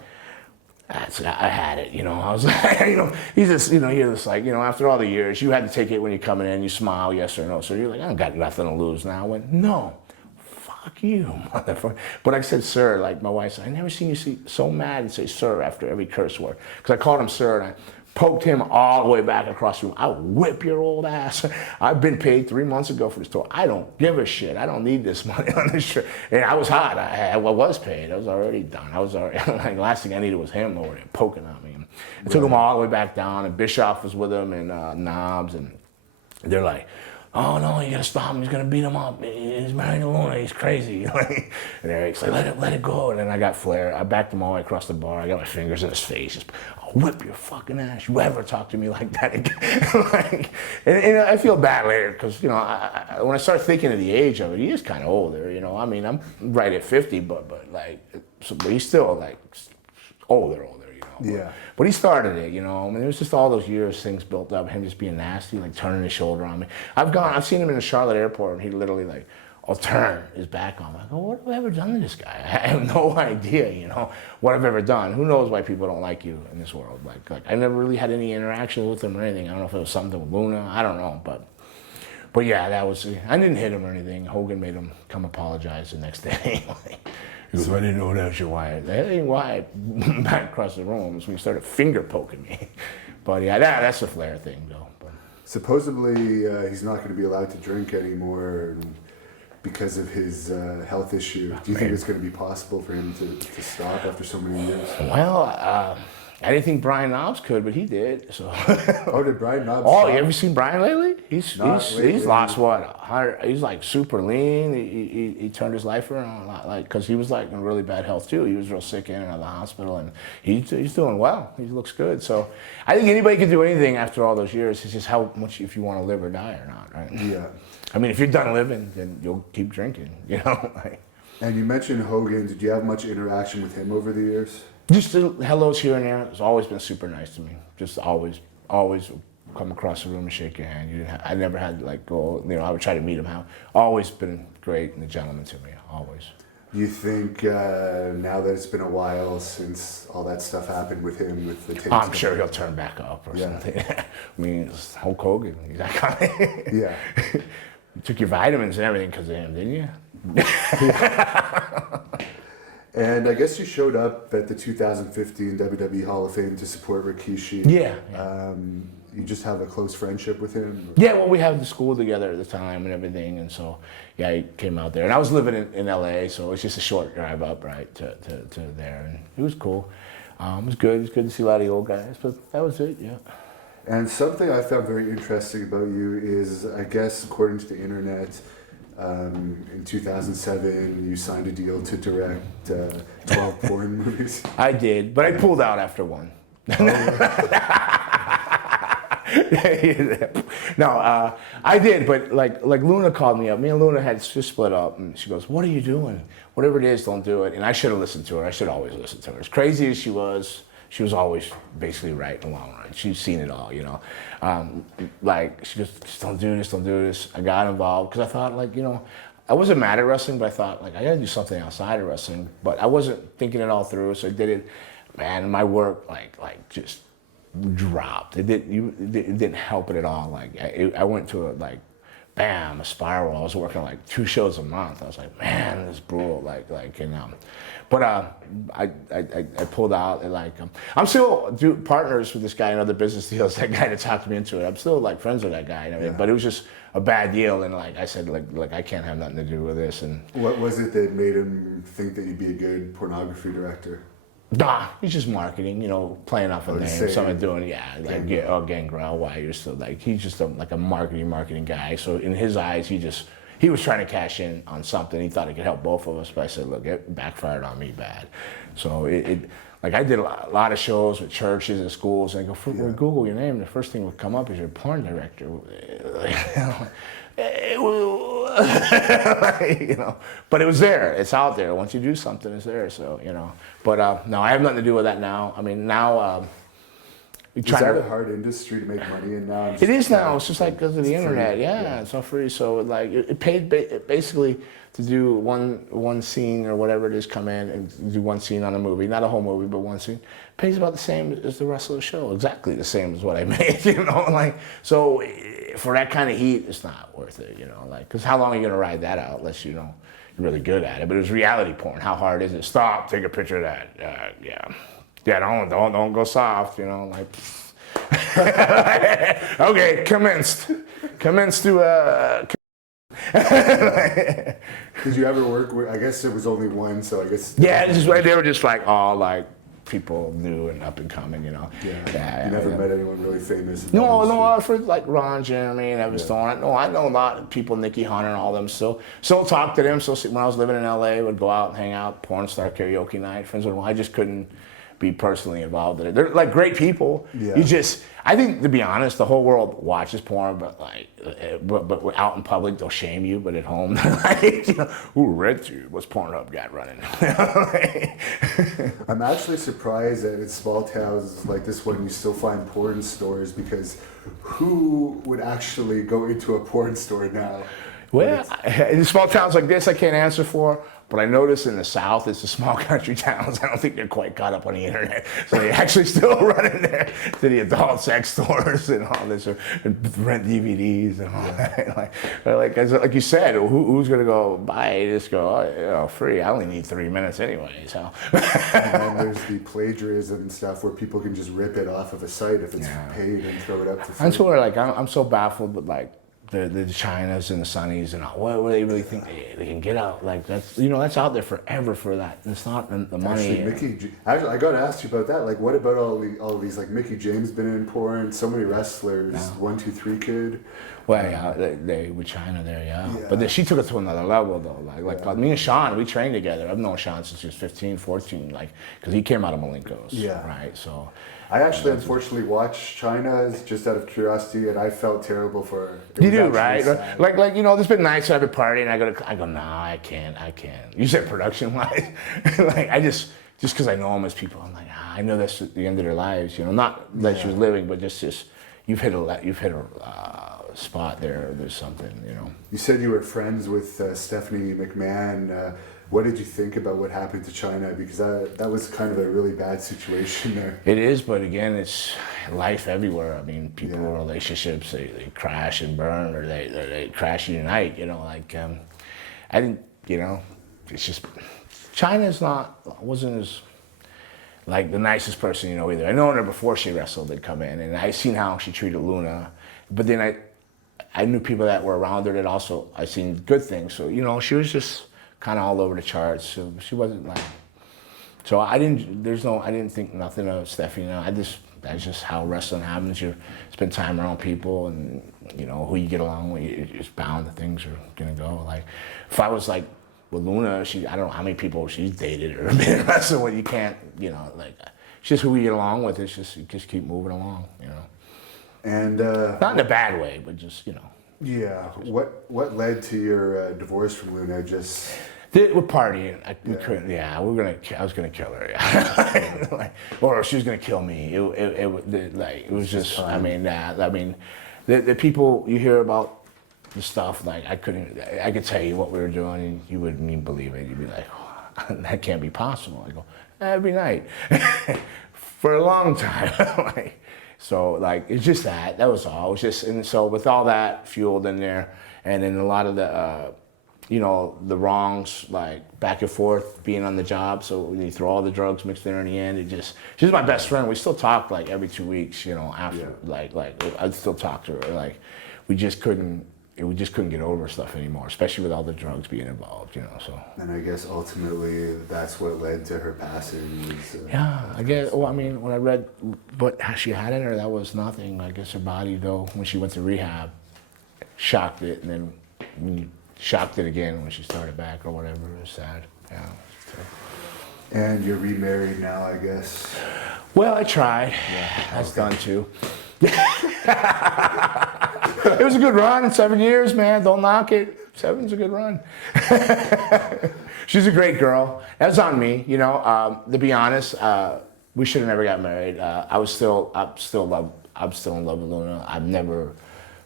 I had it, you know. I was like, you know, he's just, you know, you're just like, you know, after all the years, you had to take it when you're coming in, you smile, yes or no. So you're like, I got nothing to lose now. I went, no, fuck you, motherfucker. But I said, sir, like my wife said, I never seen you so mad and say sir after every curse word. Because I called him sir, and I poked him all the way back across the room. I'll whip your old ass. I've been paid 3 months ago for this tour. I don't give a shit. I don't need this money on this shit. And I was hot. I was paid. I was already done. I was already, like, the last thing I needed was him over there poking on me. I took him all the way back down, and Bischoff was with him, and Knobs, and they're like, oh no, you gotta stop him, he's gonna beat him up. He's married to Luna, he's crazy. And Eric's like, let it go. And then I got Flair, I backed him all the way across the bar, I got my fingers in his face, just, I'll whip your fucking ass, you ever talk to me like that again. Like, and I feel bad later, because, you know, when I start thinking of the age of it, he is kind of older, you know. I mean, I'm right at 50, but like, but he's still like older. Yeah. But he started it, you know. I mean, it was just all those years, things built up, him just being nasty, like turning his shoulder on me. I've seen him in the Charlotte airport, and he literally like, I'll turn his back on me. I go, what have I ever done to this guy? I have no idea, you know, what I've ever done. Who knows why people don't like you in this world? Like I never really had any interaction with him or anything. I don't know if it was something with Luna. I don't know, but yeah, that was. I didn't hit him or anything. Hogan made him come apologize the next day. He goes, I didn't know that was your Wyatt. That ain't Wyatt. Back across the room is when he started finger poking me. But yeah, that's a Flair thing, though. But supposedly he's not going to be allowed to drink anymore because of his health issue. Do you think it's going to be possible for him to stop after so many years? Well, I didn't think Brian Knobs could, but he did. So. Oh, did Brian Knobs? Oh, stop? you ever seen Brian lately? He's lost what? 100. He's like super lean. He turned his life around a lot, like, because he was like in really bad health too. He was real sick in and out of the hospital, and he's doing well. He looks good. So I think anybody can do anything after all those years. It's just how much, if you want to live or die or not, right? Yeah. I mean, if you're done living, then you'll keep drinking, you know. And you mentioned Hogan. Did you have much interaction with him over the years? Just hellos here and there. It's always been super nice to me. Just always come across the room and shake your hand. I never had like go. You know, I would try to meet him. Always been great and a gentleman to me. Always. You think now that it's been a while since all that stuff happened with him, with the tapes? I'm sure he'll turn back up or something. I mean, it's Hulk Hogan. He's that guy. Yeah. You took your vitamins and everything because of him, didn't you? And I guess you showed up at the 2015 WWE Hall of Fame to support Rikishi. Yeah. You just have a close friendship with him? Yeah, well, we had the school together at the time and everything, and so, yeah, he came out there. And I was living in LA, so it was just a short drive up, right, to there. And it was cool. It was good. It was good to see a lot of the old guys, but that was it, yeah. And something I found very interesting about you is, I guess, according to the internet, in 2007, you signed a deal to direct 12 porn movies. I did, but I pulled out after one. No, I did, but like Luna called me up. Me and Luna had just split up, and she goes, "What are you doing? Whatever it is, don't do it." And I should have listened to her. I should always listen to her. As crazy as she was always basically right in the long run. She's seen it all, you know. Like, she goes, just don't do this, don't do this. I got involved because I thought, like, you know, I wasn't mad at wrestling, but I thought, like, I gotta do something outside of wrestling. But I wasn't thinking it all through, so I did it. Man, my work, like just dropped. It didn't help it at all. Like, I went to a spiral. I was working like 2 shows a month. I was like, man, this is brutal. But I pulled out, and I'm still partners with this guy in other business deals. That guy that talked me into it. I'm still like friends with that guy and everything. Yeah. But it was just a bad deal, and like I said, like I can't have nothing to do with this. And what was it that made him think that you'd be a good pornography director? Nah, he's just marketing, you know, playing off a name, something doing, Gangrel, why you're still he's just a marketing guy. So in his eyes, he he was trying to cash in on something. He thought it could help both of us, but I said, look, it backfired on me bad. So like I did a lot of shows with churches and schools, and I go, when we Google your name, the first thing that would come up is your porn director. You know, but it was there. It's out there. Once you do something, it's there. So, you know, but no, I have nothing to do with that now. I mean, now is that a hard industry to make money in now? It is now. It's just like because of the internet. Yeah, it's all free. So like it paid basically to do one scene or whatever it is, come in and do one scene on a movie, not a whole movie, but one scene. Pays about the same as the rest of the show. Exactly the same as what I made. You know, like so. For that kind of heat, it's not worth it, you know, like, because how long are you going to ride that out unless you know you're really good at it? But it was reality porn. How hard is it? Stop, take a picture of that. Yeah, don't go soft, you know, like. Okay, commenced to. Did you ever work with? I guess it was only one, so I guess. Yeah, it's just, they were just like all like. People new and up and coming, you know. Yeah. You never met anyone really famous? No, for like Ron Jeremy and Evan Stone. No, I know a lot of people, Nikki Hunter and all them still talk to them. So when I was living in LA, would go out and hang out, porn star karaoke night, friends with them. I just couldn't be personally involved in it. They're like great people. Yeah. I think to be honest, the whole world watches porn, but like, but out in public they'll shame you, but at home they're like, you know, ooh, RedTube, what's Pornhub got running? I'm actually surprised that in small towns like this one you still find porn stores, because who would actually go into a porn store now? Well, in small towns like this, I can't answer for. But I notice in the South, it's the small country towns. I don't think they're quite caught up on the internet. So they actually still run in there to the adult sex stores and all this, or rent DVDs and all that. Like you said, who's going to go buy it? Just go, oh, you know, free. I only need 3 minutes anyway. So. And then there's the plagiarism stuff where people can just rip it off of a site if it's paid and throw it up for free. I'm sort of like, I'm so baffled with like, the Chinas and the Sunnies and all, what do they really think they can get out? Like that's, you know, that's out there forever for that. It's not the money. Actually, I got to ask you about that. Like, what about all these, like Mickey James been in porn, so many wrestlers, 1, 2, 3 Kid. Well, yeah, they with China there, yeah. But she took it to another level though. Like me and Sean, we trained together. I've known Sean since he was 15, 14, like, because he came out of Malenko's. Yeah. Right. So. I actually unfortunately watched China just out of curiosity, and I felt terrible for her. You do, right? Sad. Like you know, there's been nights I have a party, and I go, nah, I can't. You said production-wise, like just because I know them as people, I'm like, I know that's the end of their lives, you know. Not that she was living, but just you've hit a spot there. There's something, you know. You said you were friends with Stephanie McMahon. What did you think about what happened to China? Because that was kind of a really bad situation there. It is, but again, it's life everywhere. I mean, people in relationships, they crash and burn, or they crash and unite, you know, like, I think, you know, it's just, wasn't as, like, the nicest person, you know, either. I known her before she wrestled, they'd come in, and I seen how she treated Luna, but then I knew people that were around her that also, I seen good things, so, you know, she was just kind of all over the charts, so she wasn't like, so I didn't think nothing of Stephanie, you know, that's just how wrestling happens. You spend time around people, and you know, who you get along with, it's bound that things are gonna go. Like, if I was like with Luna, I don't know how many people she's dated or been in wrestling with, you can't, you know, like, it's just who you get along with, it's just, you just keep moving along, you know. And not in a bad way, but just, you know. Yeah, what led to your divorce from Luna? Just we're partying. We couldn't. Yeah, I was gonna kill her. Yeah, or she was gonna kill me. It was just. I mean, the people you hear about the stuff. Like I could tell you what we were doing, and you wouldn't even believe it. You'd be like, oh, that can't be possible. I go every night for a long time. So like it's just that was all. It was just, and so with all that fueled in there, and then a lot of the you know, the wrongs, like back and forth being on the job. So when you throw all the drugs mixed in the end, she's my best friend. We still talk like every 2 weeks, you know, after like I'd still talk to her. Like we just couldn't get over stuff anymore, especially with all the drugs being involved, you know. So. And I guess ultimately that's what led to her passing. Yeah, I guess. Well, I mean, when I read what she had in her, that was nothing. I guess her body, though, when she went to rehab, shocked it, and then when shocked it again when she started back or whatever. It was sad. Yeah. And you're remarried now, I guess. Well, I tried. Yeah, That's done too. It was a good run. 7 years, man. Don't knock it. 7's a good run. She's a great girl. That's on me, you know. To be honest, we should have never got married. I'm still in love with Luna. I've never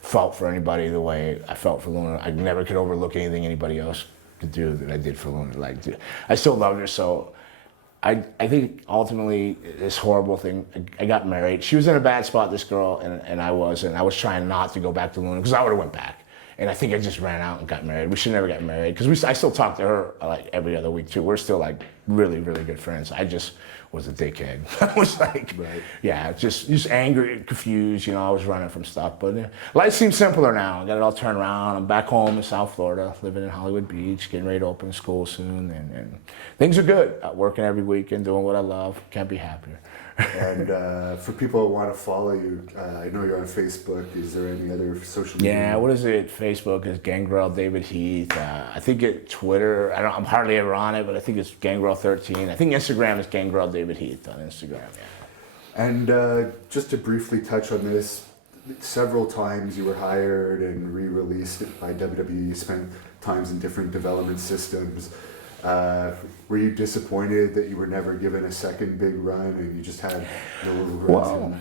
felt for anybody the way I felt for Luna. I never could overlook anything anybody else could do that I did for Luna. Like, I still loved her. So I think ultimately this horrible thing, I got married. She was in a bad spot, this girl, and I was trying not to go back to Luna because I would have went back. And I think I just ran out and got married. We should never get married because I still talk to her like every other week too. We're still like really, really good friends. I just was a dickhead. I was like, right. Yeah, just angry, confused. You know, I was running from stuff. But life seems simpler now. I got it all turned around. I'm back home in South Florida, living in Hollywood Beach, getting ready to open school soon, and things are good. Working every weekend, doing what I love. Can't be happier. And for people who want to follow you, I know you're on Facebook. Is there any other social media? Yeah, what is it? Facebook is Gangrel David Heath. I think Twitter, I'm hardly ever on it, but I think it's Gangrel13. I think Instagram is Gangrel David Heath on Instagram, yeah. And just to briefly touch on this, several times you were hired and re-released by WWE. You spent times in different development systems. Were you disappointed that you were never given a second big run and you just had no runs? Well,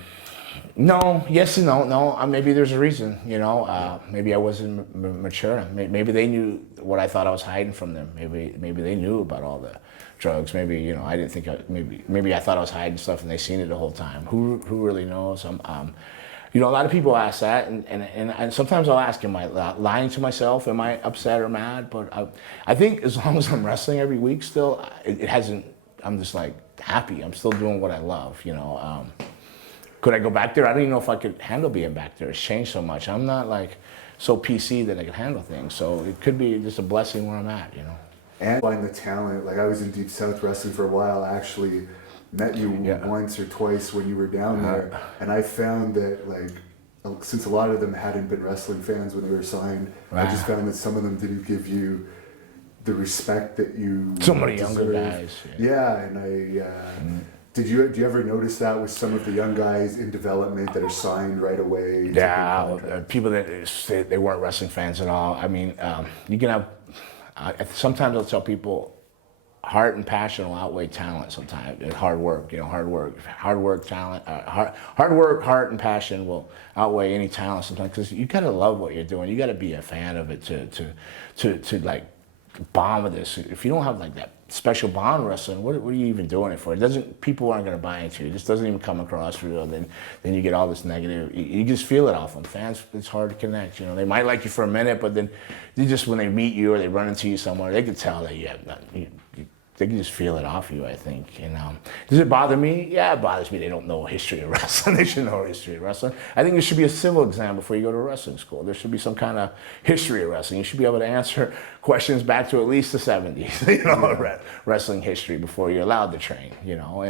no, yes and no. No, maybe there's a reason, you know. Maybe I wasn't mature. Maybe they knew what I thought I was hiding from them. Maybe they knew about all the drugs. Maybe, you know, I didn't think. Maybe I thought I was hiding stuff and they seen it the whole time. Who really knows? You know, a lot of people ask that, and sometimes I'll ask, am I lying to myself? Am I upset or mad? But I think as long as I'm wrestling every week still, it hasn't, I'm just like happy. I'm still doing what I love, you know. Could I go back there? I don't even know if I could handle being back there. It's changed so much. I'm not like so PC that I can handle things. So it could be just a blessing where I'm at, you know. And find the talent. Like I was in Deep South Wrestling for a while. I actually met you once or twice when you were down there, and I found that like since a lot of them hadn't been wrestling fans when they were signed, I just found that some of them didn't give you the respect that you so many younger guys. Yeah, and do you ever notice that with some of the young guys in development that are signed right away? Yeah, people that say they weren't wrestling fans at all. I mean, you can have. Sometimes I'll tell people, heart and passion will outweigh talent sometimes, and hard work, you know, hard work, talent, hard work, heart and passion will outweigh any talent sometimes, because you gotta love what you're doing. You gotta be a fan of it to like bond with this. If you don't have like that special bond wrestling, what are you even doing it for? People aren't gonna buy into it. It just doesn't even come across real. Then you get all this negative, you just feel it off them. Fans, it's hard to connect, you know. They might like you for a minute, but then they just, when they meet you or they run into you somewhere, they can tell that you have nothing. They can just feel it off you, I think. And does it bother me? Yeah, it bothers me. They don't know history of wrestling. They should know history of wrestling. I think there should be a civil exam before you go to wrestling school. There should be some kind of history of wrestling. You should be able to answer questions back to at least the 70s, you know, wrestling history before you're allowed to train, you know.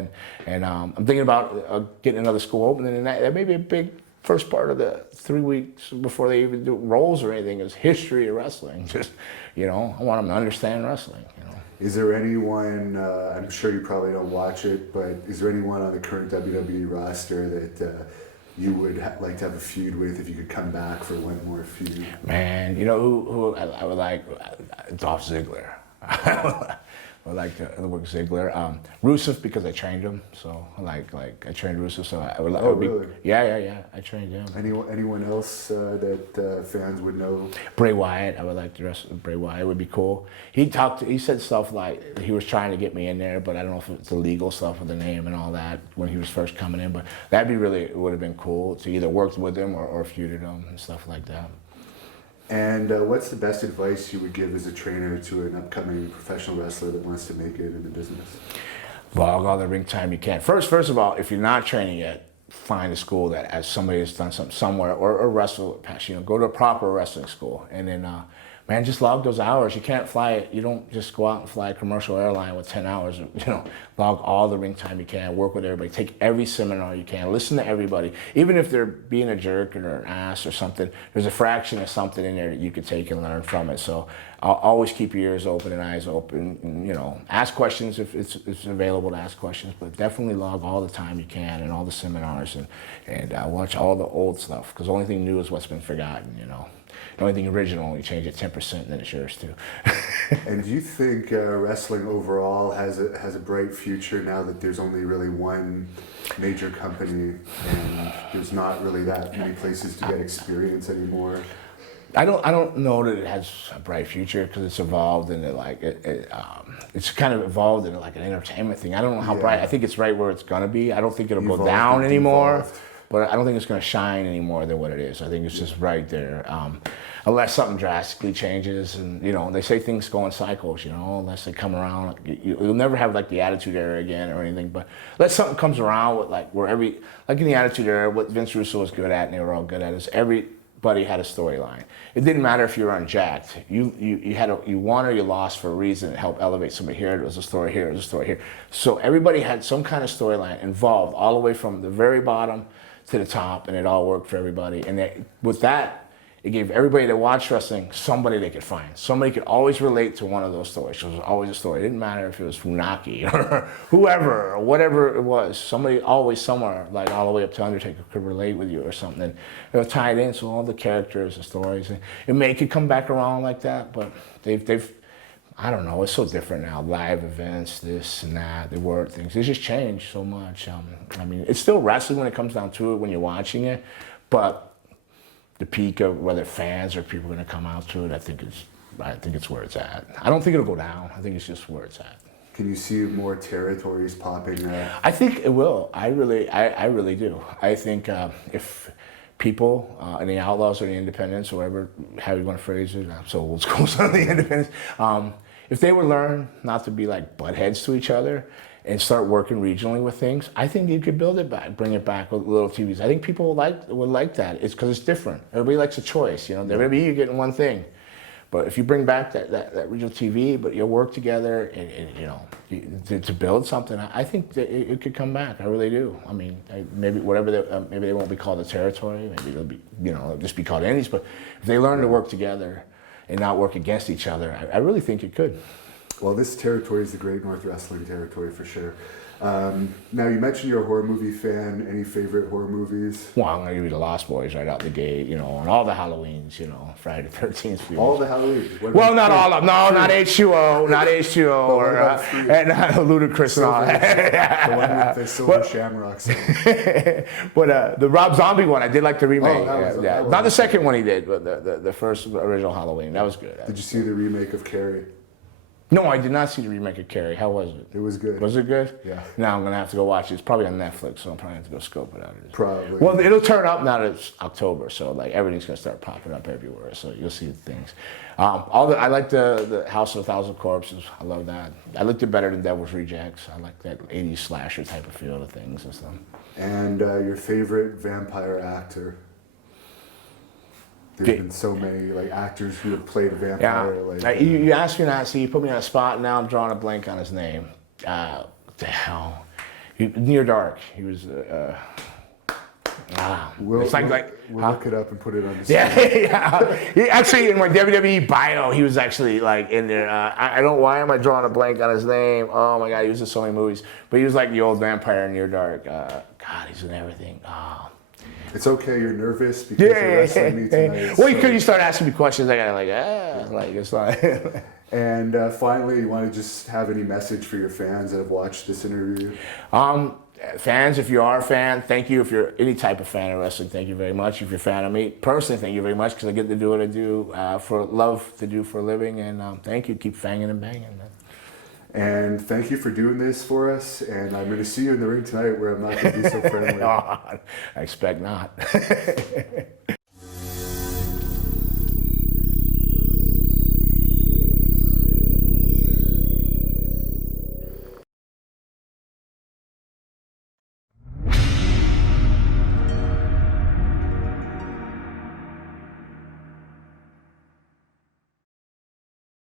And I'm thinking about getting another school opening, and that may be a big first part of the 3 weeks before they even do roles or anything is history of wrestling. Just, you know, I want them to understand wrestling, you know. Is there anyone, I'm sure you probably don't watch it, but is there anyone on the current WWE roster that you would like to have a feud with if you could come back for one more feud? Man, you know who I would like? Dolph Ziggler. I like to work Ziggler. Rusev, because I trained him, so I trained Rusev, so I would like. Oh, really? Yeah, I trained him. Anyone else that fans would know? Bray Wyatt, I would like to wrestle Bray Wyatt. It would be cool. He said stuff like he was trying to get me in there, but I don't know if it's illegal stuff with the name and all that when he was first coming in. But it would have been cool to either work with him or feuded him and stuff like that. And what's the best advice you would give as a trainer to an upcoming professional wrestler that wants to make it in the business? Log all the ring time you can. First of all, if you're not training yet, find a school that as somebody has done something somewhere or wrestle passion. You know, go to a proper wrestling school, and then man, just log those hours. You can't fly it. You don't just go out and fly a commercial airline with 10 hours. You know, log all the ring time you can, work with everybody, take every seminar you can, listen to everybody. Even if they're being a jerk or an ass or something, there's a fraction of something in there that you could take and learn from it. So I'll always keep your ears open and eyes open, and, you know, ask questions if it's available to ask questions, but definitely log all the time you can and all the seminars, and watch all the old stuff, because the only thing new is what's been forgotten, you know. The only thing original, you change it 10%, and then it's yours too. And do you think wrestling overall has a bright future now that there's only really one major company and there's not really that many places to get experience anymore? I don't know that it has a bright future, because it's evolved into like it's kind of evolved into like an entertainment thing. I don't know how bright. I think it's right where it's gonna be. I don't think it'll go down anymore. But I don't think it's going to shine any more than what it is. I think it's just right there, unless something drastically changes. And, you know, they say things go in cycles, you know, unless they come around. You'll never have like the Attitude Era again or anything. But unless something comes around with like like in the Attitude Era, what Vince Russo was good at and they were all good at is everybody had a storyline. It didn't matter if you were unjacked. You won or you lost for a reason. It helped elevate somebody. Here it was a story, here it was a story here. So everybody had some kind of storyline involved, all the way from the very bottom to the top, and it all worked for everybody. And with that, it gave everybody that watched wrestling somebody they could find. Somebody could always relate to one of those stories. So it was always a story. It didn't matter if it was Funaki or whoever or whatever it was. Somebody always somewhere, like all the way up to Undertaker, could relate with you or something. And it was tied in, so all the characters and stories. And it could come back around like that, but they've I don't know, it's so different now. Live events, this and that, the word things. It's just changed so much. I mean, it's still wrestling when it comes down to it when you're watching it, but the peak of whether fans or people are going to come out to it, I think it's where it's at. I don't think it'll go down. I think it's just where it's at. Can you see more territories popping up? I think it will. I really do. I think if people and the Outlaws or the Independents, or whatever, how you want to phrase it, I'm so old school, some of the Independents, if they would learn not to be like butt heads to each other and start working regionally with things, I think you could build it back, bring it back with little TVs. I think people would like that. It's because it's different. Everybody likes a choice, you know. WWE, you're getting one thing. But if you bring back that regional TV, but you work together and you know, to build something, I think that it could come back. I really do. I mean, maybe maybe they won't be called a territory. Maybe they'll be, you know, they'll just be called indies. But if they learn to work together and not work against each other, I really think it could. Well, this territory is the Great North Wrestling territory for sure. Now, you mentioned you're a horror movie fan. Any favorite horror movies? Well, I'm going to give you the Lost Boys right out the gate, you know, and all the Halloweens, you know, Friday the 13th. All the Halloweens? Well, not all of them. No, not H2O, not H2O, or and Ludacris and all that. The one with the Silver Shamrocks. But the Rob Zombie one, I did like the remake. Oh, not the second one he did, but the first original Halloween. That was good. Did you see the remake of Carrie? No, I did not see the remake of Carrie. How was it? It was good. Was it good? Yeah. Now I'm going to have to go watch it. It's probably on Netflix, so I'm probably going to have to go scope it out. Probably. Well, it'll turn up now that it's October, so like everything's going to start popping up everywhere, so you'll see things. I like the House of a Thousand Corpses. I love that. I liked it better than Devil's Rejects. I like that 80s slasher type of feel to things and stuff. And your favorite vampire actor? There's been so many like actors who have played a vampire. Yeah. You asked me that, so you put me on a spot, and now I'm drawing a blank on his name. What the hell? Near Dark. He was. We'll look it up and put it on the screen. Yeah. He actually, in my WWE bio, he was actually like in there. I don't. Why am I drawing a blank on his name? Oh my God, he was in so many movies. But he was like the old vampire in Near Dark. God, he's in everything. Oh. It's okay, you're nervous because you're wrestling me tonight. Well, because you start asking me questions, I gotta it's like. And finally, you want to just have any message for your fans that have watched this interview? Fans, if you are a fan, thank you. If you're any type of fan of wrestling, thank you very much. If you're a fan of me, personally, thank you very much, because I get to do what I do love to do for a living, and thank you. Keep fanging and banging. And thank you for doing this for us. And I'm going to see you in the ring tonight, where I'm not going to be so friendly. I expect not.